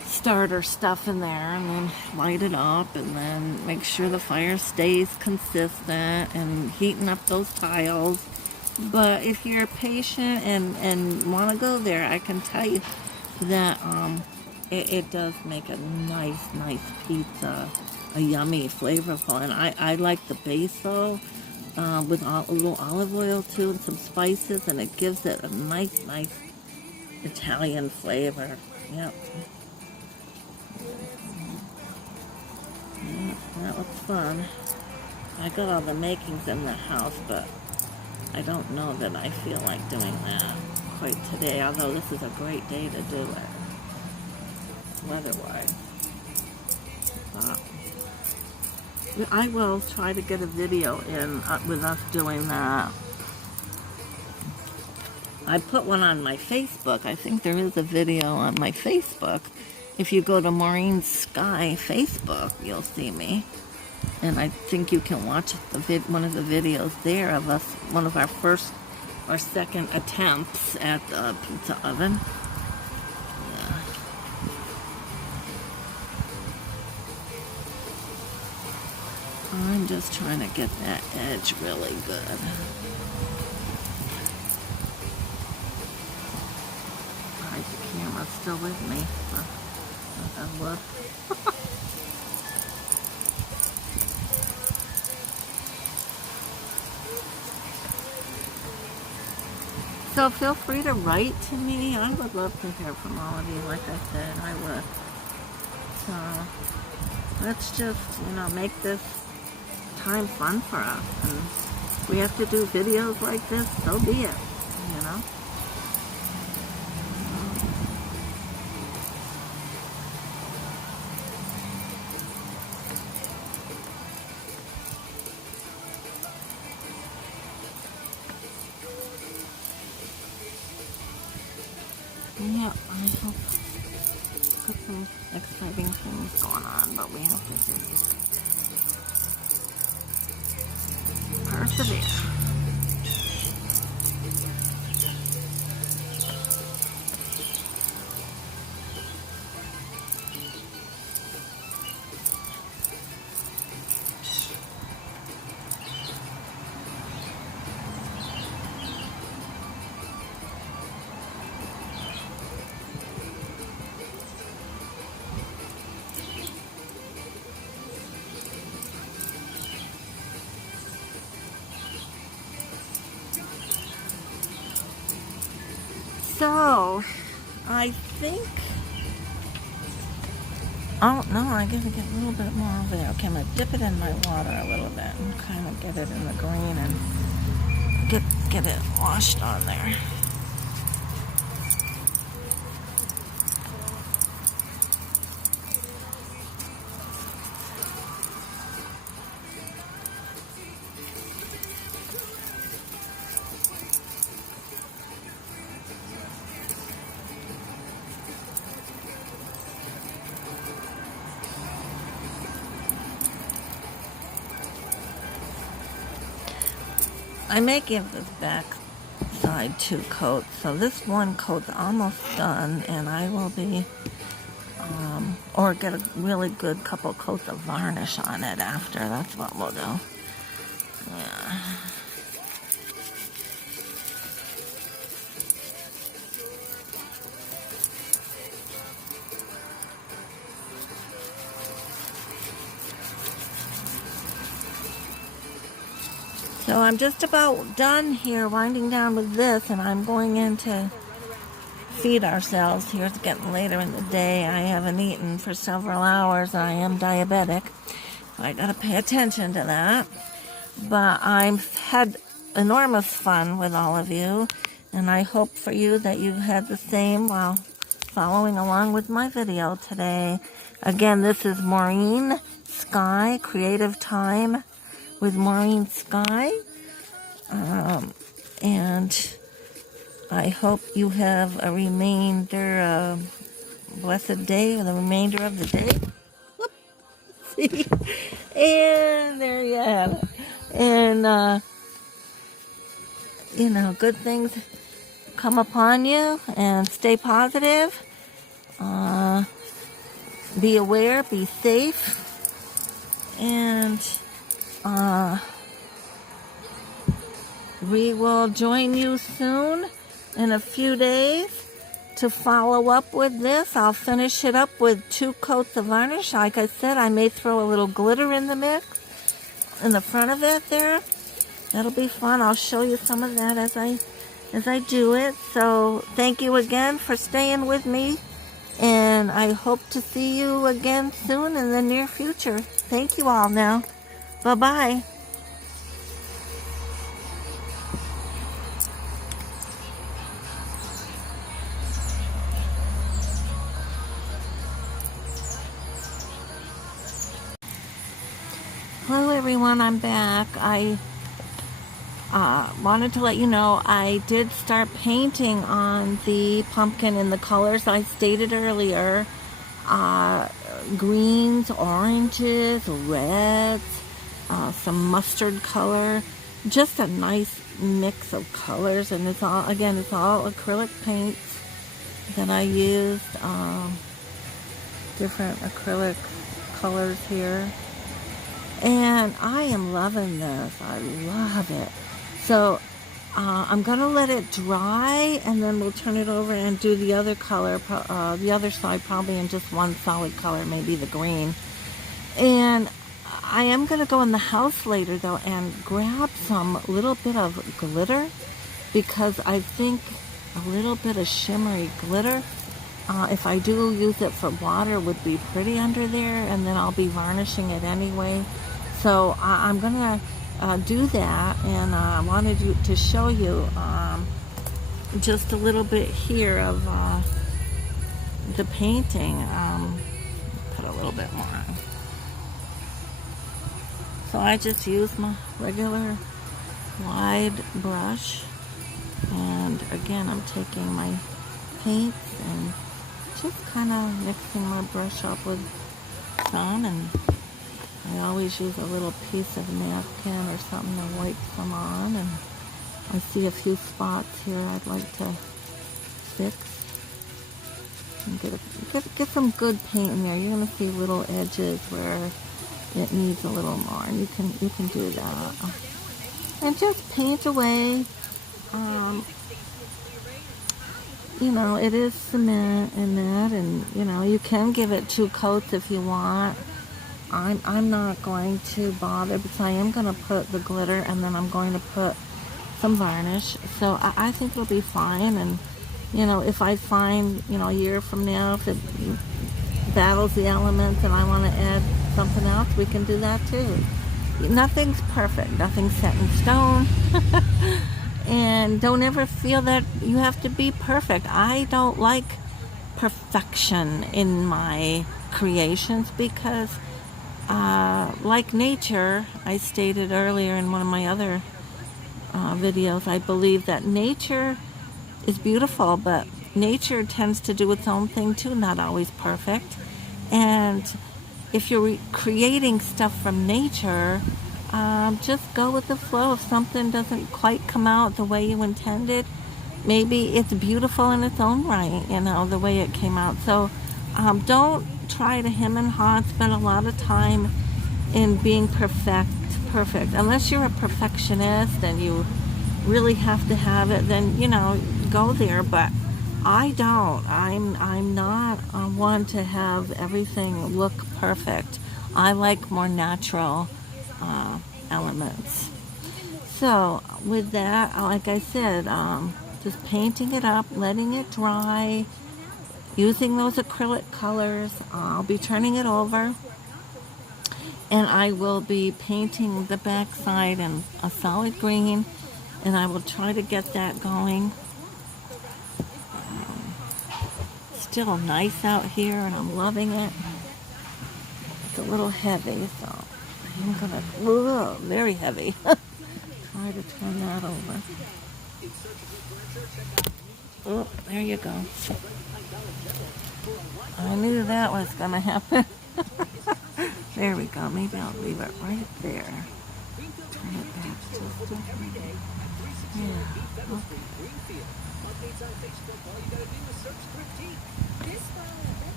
starter stuff in there, and then light it up, and then make sure the fire stays consistent and heating up those tiles. But if you're patient and want to go there, I can tell you that it does make a nice pizza, a yummy, flavorful. And I like the basil with a little olive oil too, and some spices, and it gives it a nice Italian flavor. Yep. Yeah, that was fun. I got all the makings in the house, but I don't know that I feel like doing that quite today, although this is a great day to do it, weather-wise. I will try to get a video in with us doing that. I put one on my Facebook. I think there is a video on my Facebook. If you go to Maureen Sky Facebook, you'll see me. And I think you can watch one of the videos there of us, one of our first or second attempts at the pizza oven. Yeah. I'm just trying to get that edge really good. Alright, the camera's still with me. Look. So feel free to write to me. I would love to hear from all of you. Like I said, I would. So let's just, make this time fun for us. And if we have to do videos like this, so be it, Yeah, I hope got some exciting things going on, but we have to just persevere. So, I think, oh no, I gotta get a little bit more over there. Okay, I'm gonna dip it in my water a little bit and kind of get it in the green and get it washed on there. I may give this back side 2 coats. So this one coat's almost done, and I will be, or get a really good couple coats of varnish on it after. That's what we'll do. Yeah. So I'm just about done here, winding down with this, and I'm going in to feed ourselves. Here it's getting later in the day. I haven't eaten for several hours. I am diabetic. I gotta pay attention to that. But I've had enormous fun with all of you, and I hope for you that you had the same while following along with my video today. Again, this is Maureen Sky, Creative Time with Maureen Sky, and I hope you have a remainder blessed day, or the remainder of the day. Whoop. See, and there you have it. And good things come upon you, and stay positive. be aware, be safe, and we will join you soon in a few days to follow up with this. I'll finish it up with 2 coats of varnish. Like I said, I may throw a little glitter in the mix in the front of it there. That'll be fun. I'll show you some of that as I do it. So thank you again for staying with me, and I hope to see you again soon in the near future. Thank you all now. Bye-bye. Hello everyone, I'm back. I wanted to let you know I did start painting on the pumpkin in the colors I stated earlier. Greens, oranges, reds, some mustard color. Just a nice mix of colors, and it's all acrylic paints that I used. Different acrylic colors here. And I am loving this. I love it. So I'm going to let it dry, and then we'll turn it over and do the other color, the other side probably in just one solid color, maybe the green. And I am going to go in the house later, though, and grab some little bit of glitter, because I think a little bit of shimmery glitter, if I do use it for water, would be pretty under there, and then I'll be varnishing it anyway. So I'm going to do that, and I wanted to show you just a little bit here of the painting. Put a little bit more on. So I just use my regular wide brush, and again I'm taking my paints and just kind of mixing my brush up with some, and I always use a little piece of napkin or something to wipe some on, and I see a few spots here I'd like to fix and get some good paint in there. You're going to see little edges where it needs a little more, and you can do that, and just paint away. You know, it is cement in that, and you know, you can give it 2 coats if you want. I'm not going to bother, because I am going to put the glitter, and then I'm going to put some varnish. So I think it'll be fine. And you know, if I find, you know, a year from now, if it battles the elements and I want to add something else, we can do that too. Nothing's perfect. Nothing's set in stone. And don't ever feel that you have to be perfect. I don't like perfection in my creations, because like nature, I stated earlier in one of my other videos, I believe that nature is beautiful, but nature tends to do its own thing too, not always perfect. And if you're creating stuff from nature, just go with the flow. If something doesn't quite come out the way you intended, maybe it's beautiful in its own right, you know, the way it came out. So don't try to hem and haw, spend a lot of time in being perfect, unless you're a perfectionist and you really have to have it, then, you know, go there. But I don't. I'm not one to have everything look perfect. I like more natural elements. So with that, like I said, just painting it up, letting it dry, using those acrylic colors. I'll be turning it over, and I will be painting the back side in a solid green, and I will try to get that going. Still nice out here, and I'm loving it. It's a little heavy, so I'm gonna, very heavy. Try to turn that over. Oh, there you go. I knew that was gonna happen. There we go. Maybe I'll leave it right there. Turn it back just a bit. Yeah, okay.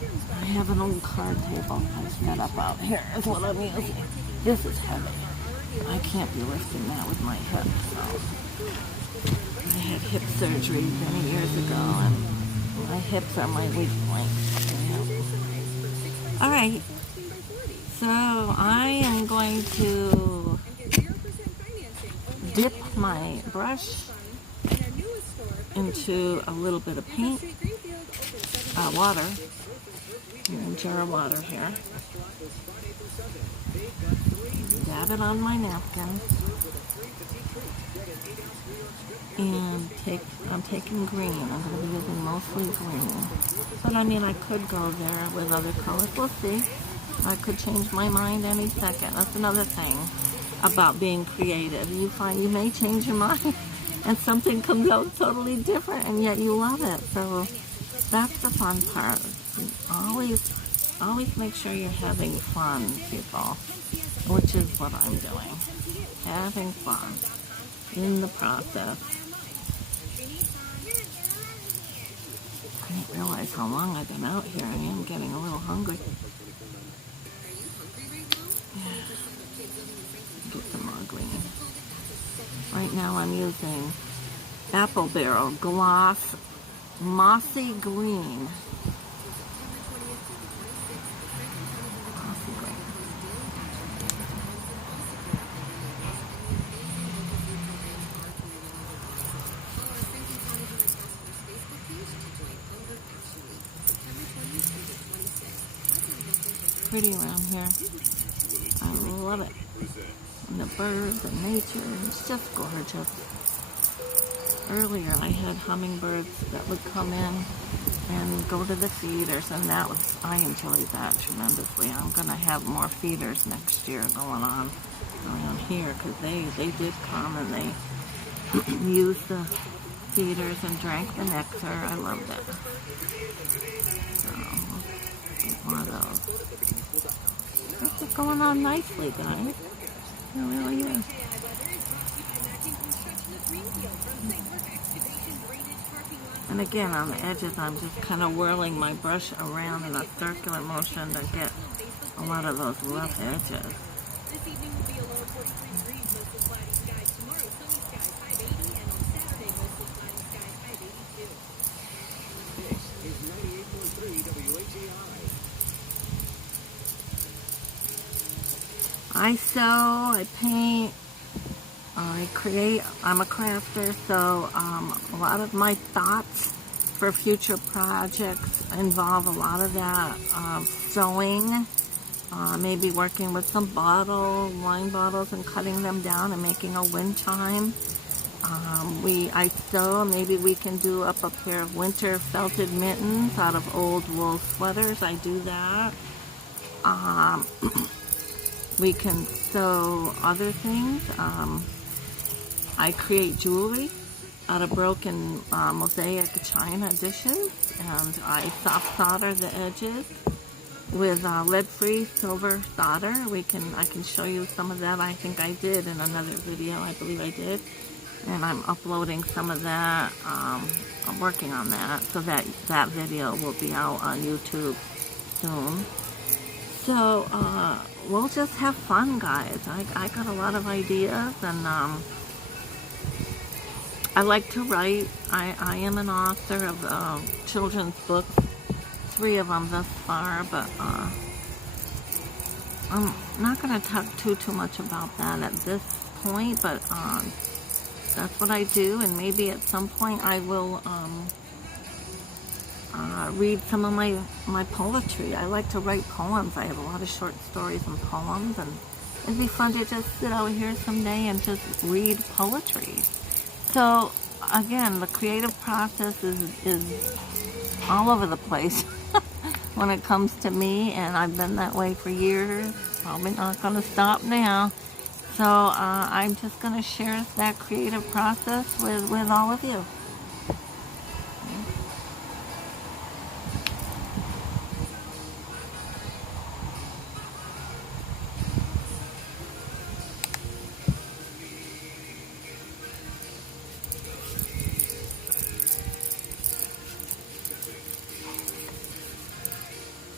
I have an old card table I set up out here is what I'm using. This is heavy. I can't be lifting that with my hips, so. I had hip surgery many years ago, and my hips are my weak point. Yeah. Alright, so I am going to dip my brush into a little bit of paint, water, a jar of water here. Dab it on my napkin. And I'm taking green. I'm going to be using mostly green. But I mean, I could go there with other colors. We'll see. I could change my mind any second. That's another thing about being creative. You find you may change your mind and something comes out totally different, and yet you love it. So that's the fun part. Always make sure you're having fun, people, which is what I'm doing. Having fun in the process. I didn't realize how long I've been out here. I am getting a little hungry. Get some more green. Right now I'm using Apple Barrel Gloss Mossy Green. Mossy Green. Pretty around here. I love it. And the birds and nature, it's just gorgeous. Earlier I had hummingbirds that would come in and go to the feeders, and I enjoyed that tremendously. I'm going to have more feeders next year going on around here, because they did come and they used the feeders and drank the nectar. I loved it. So, get one of those. This is going on nicely, guys. It really is. And again, on the edges, I'm just kind of whirling my brush around in a circular motion to get a lot of those rough edges. I sew, I paint, I create. I'm a crafter, so a lot of my thoughts for future projects involve a lot of that sewing, maybe working with some wine bottles and cutting them down and making a wind chime. I sew, maybe we can do up a pair of winter felted mittens out of old wool sweaters. I do that. We can sew other things. I create jewelry out of broken mosaic china dishes, and I soft solder the edges with lead-free silver solder. I can show you some of that. I think I did in another video. I believe I did, and I'm uploading some of that. I'm working on that, so that video will be out on YouTube soon. So we'll just have fun, guys. I got a lot of ideas, and I like to write. I am an author of children's books, 3 of them thus far, but I'm not going to talk too much about that at this point, but that's what I do, and maybe at some point I will read some of my poetry. I like to write poems. I have a lot of short stories and poems, and it'd be fun to just sit out here someday and just read poetry. So again, the creative process is all over the place when it comes to me, and I've been that way for years. Probably not going to stop now. So I'm just going to share that creative process with all of you.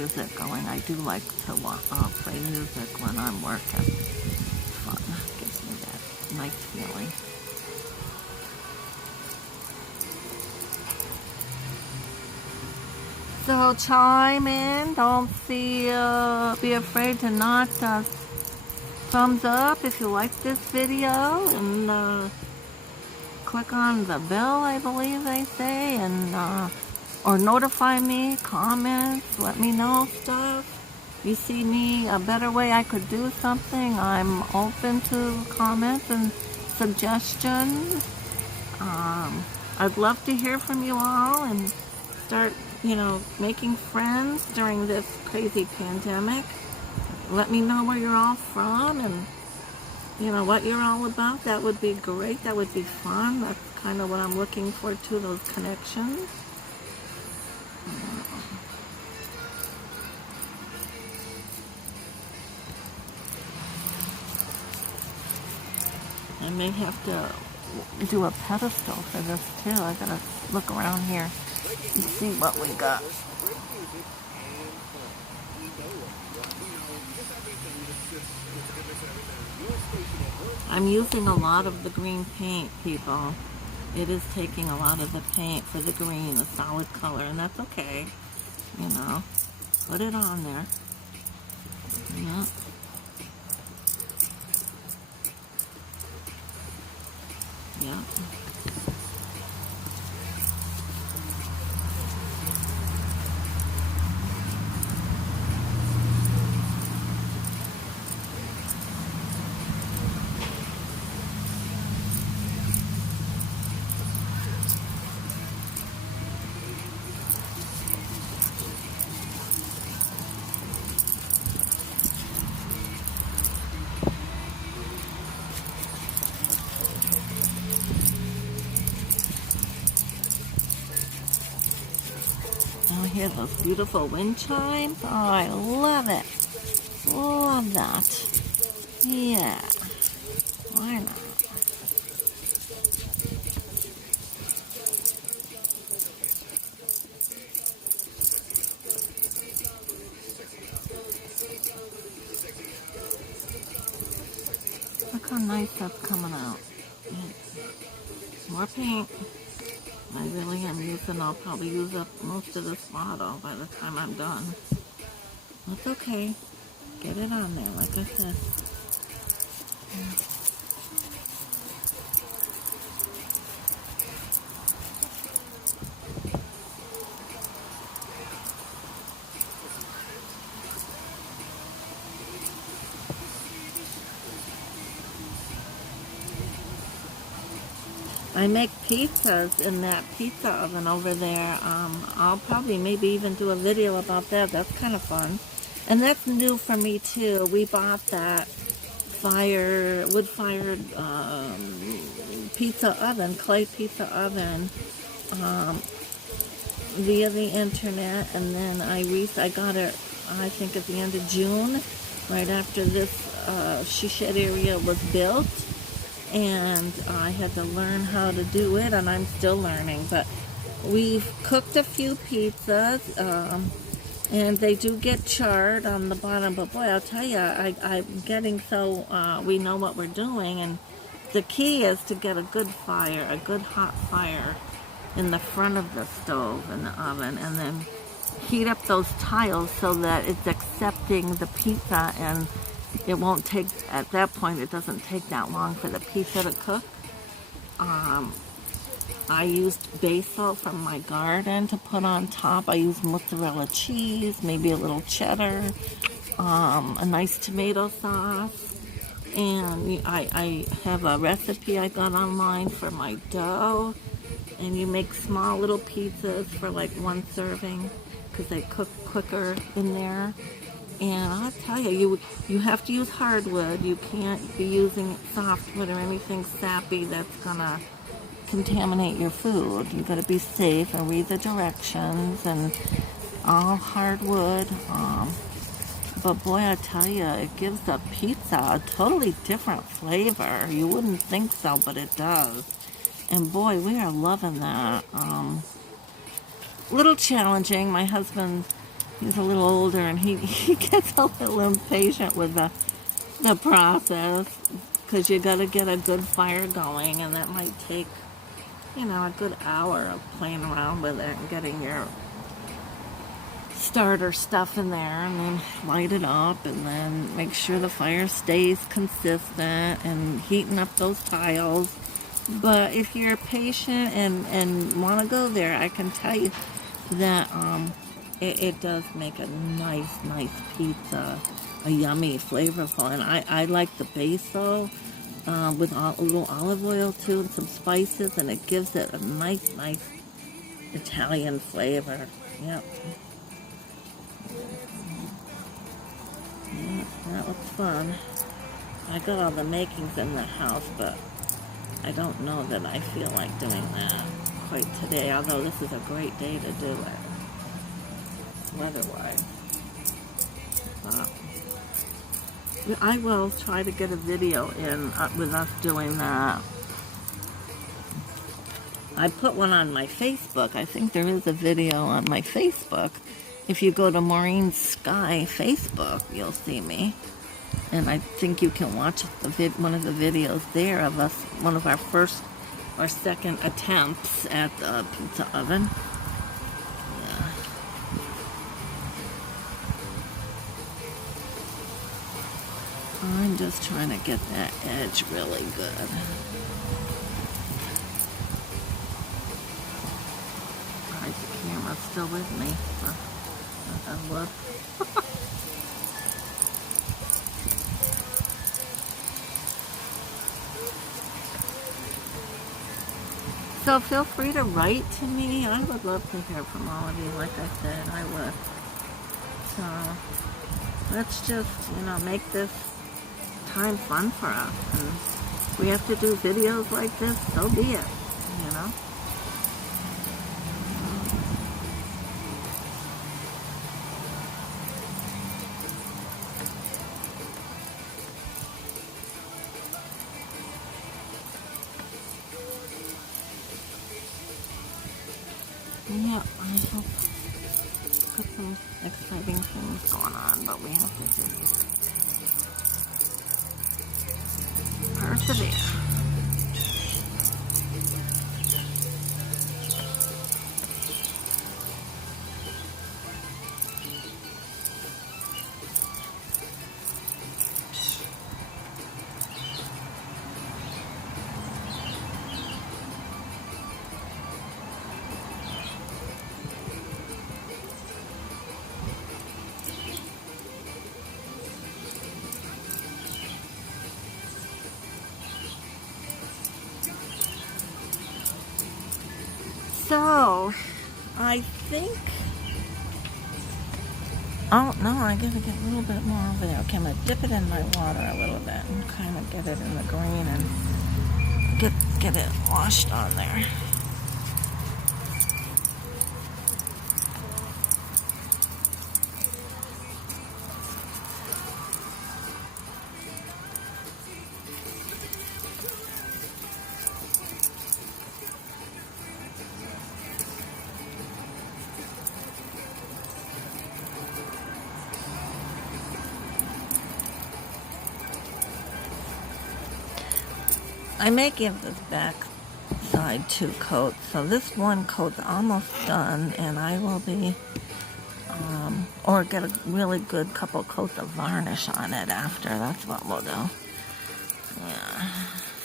music going. I do like to play music when I'm working. It's fun. Gives me that nice feeling. So chime in. Don't be afraid to knock the thumbs up if you like this video, and click on the bell, I believe they say, and or notify me, comments, let me know stuff. You see me a better way I could do something, I'm open to comments and suggestions. I'd love to hear from you all and start, making friends during this crazy pandemic. Let me know where you're all from and, what you're all about. That would be great. That would be fun. That's kind of what I'm looking for too, those connections. I may have to do a pedestal for this too. I gotta look around here and see what we got. I'm using a lot of the green paint, people. It is taking a lot of the paint for the green, the solid color, and that's okay. Put it on there. Yeah. Yeah. Oh, hear those beautiful wind chimes. Oh, I love it. Love that. Yeah. Why not? Look how nice that's coming out. More paint. I really am I'll probably use up most of this bottle by the time I'm done. That's okay. Get it on there, like I said. I make pizzas in that pizza oven over there. I'll probably maybe even do a video about that. That's kind of fun. And that's new for me too. We bought that wood-fired pizza oven, clay pizza oven, via the internet. And then I got it, I think at the end of June, right after this she shed area was built. And I had to learn how to do it, and I'm still learning. But we've cooked a few pizzas, and they do get charred on the bottom. But boy, I'll tell you, I'm getting so we know what we're doing. And the key is to get a good fire, a good hot fire in the front of the stove in the oven, and then heat up those tiles so that it's accepting the pizza, and it won't take, at that point, it doesn't take that long for the pizza to cook. I used basil from my garden to put on top. I used mozzarella cheese, maybe a little cheddar, a nice tomato sauce. And I have a recipe I got online for my dough. And you make small little pizzas for like one serving because they cook quicker in there. And I'll tell you, you have to use hardwood. You can't be using softwood or anything sappy that's gonna contaminate your food. You gotta be safe and read the directions, and all hardwood. But boy, I tell you, it gives the pizza a totally different flavor. You wouldn't think so, but it does. And boy, we are loving that. Little challenging. My husband he's a little older, and he gets a little impatient with the process, because you got to get a good fire going, and that might take, you know, a good hour of playing around with it and getting your starter stuff in there, and then light it up, and then make sure the fire stays consistent, and heating up those tiles. But if you're patient and want to go there, I can tell you that it does make a nice pizza, a yummy, flavorful. And I like the basil with a little olive oil too, and some spices, and it gives it a nice Italian flavor. Yep. Yeah, that looks fun. I got all the makings in the house, but I don't know that I feel like doing that quite today, although this is a great day to do it, weather-wise. I will try to get a video in with us doing that. I put one on my Facebook. I think there is a video on my Facebook. If you go to Maureen Sky Facebook, you'll see me. And I think you can watch one of the videos there of us, one of our first or second attempts at the pizza oven. Yeah. I'm just trying to get that edge really good. Alright, the camera's still with me. Look. So feel free to write to me. I would love to hear from all of you. Like I said, I would. So let's just, you know, make this time fun for us. And if we have to do videos like this, so be it, you know. Yeah, I hope got some exciting things going on, but we have to just persevere. So, I think, oh no, I gotta get a little bit more over there. Okay, I'm gonna dip it in my water a little bit and kind of get it in the green and get it washed on there. I may give this back side 2 coats. So this one coat's almost done, and I will be, or get a really good couple coats of varnish on it after. That's what we'll do. Yeah.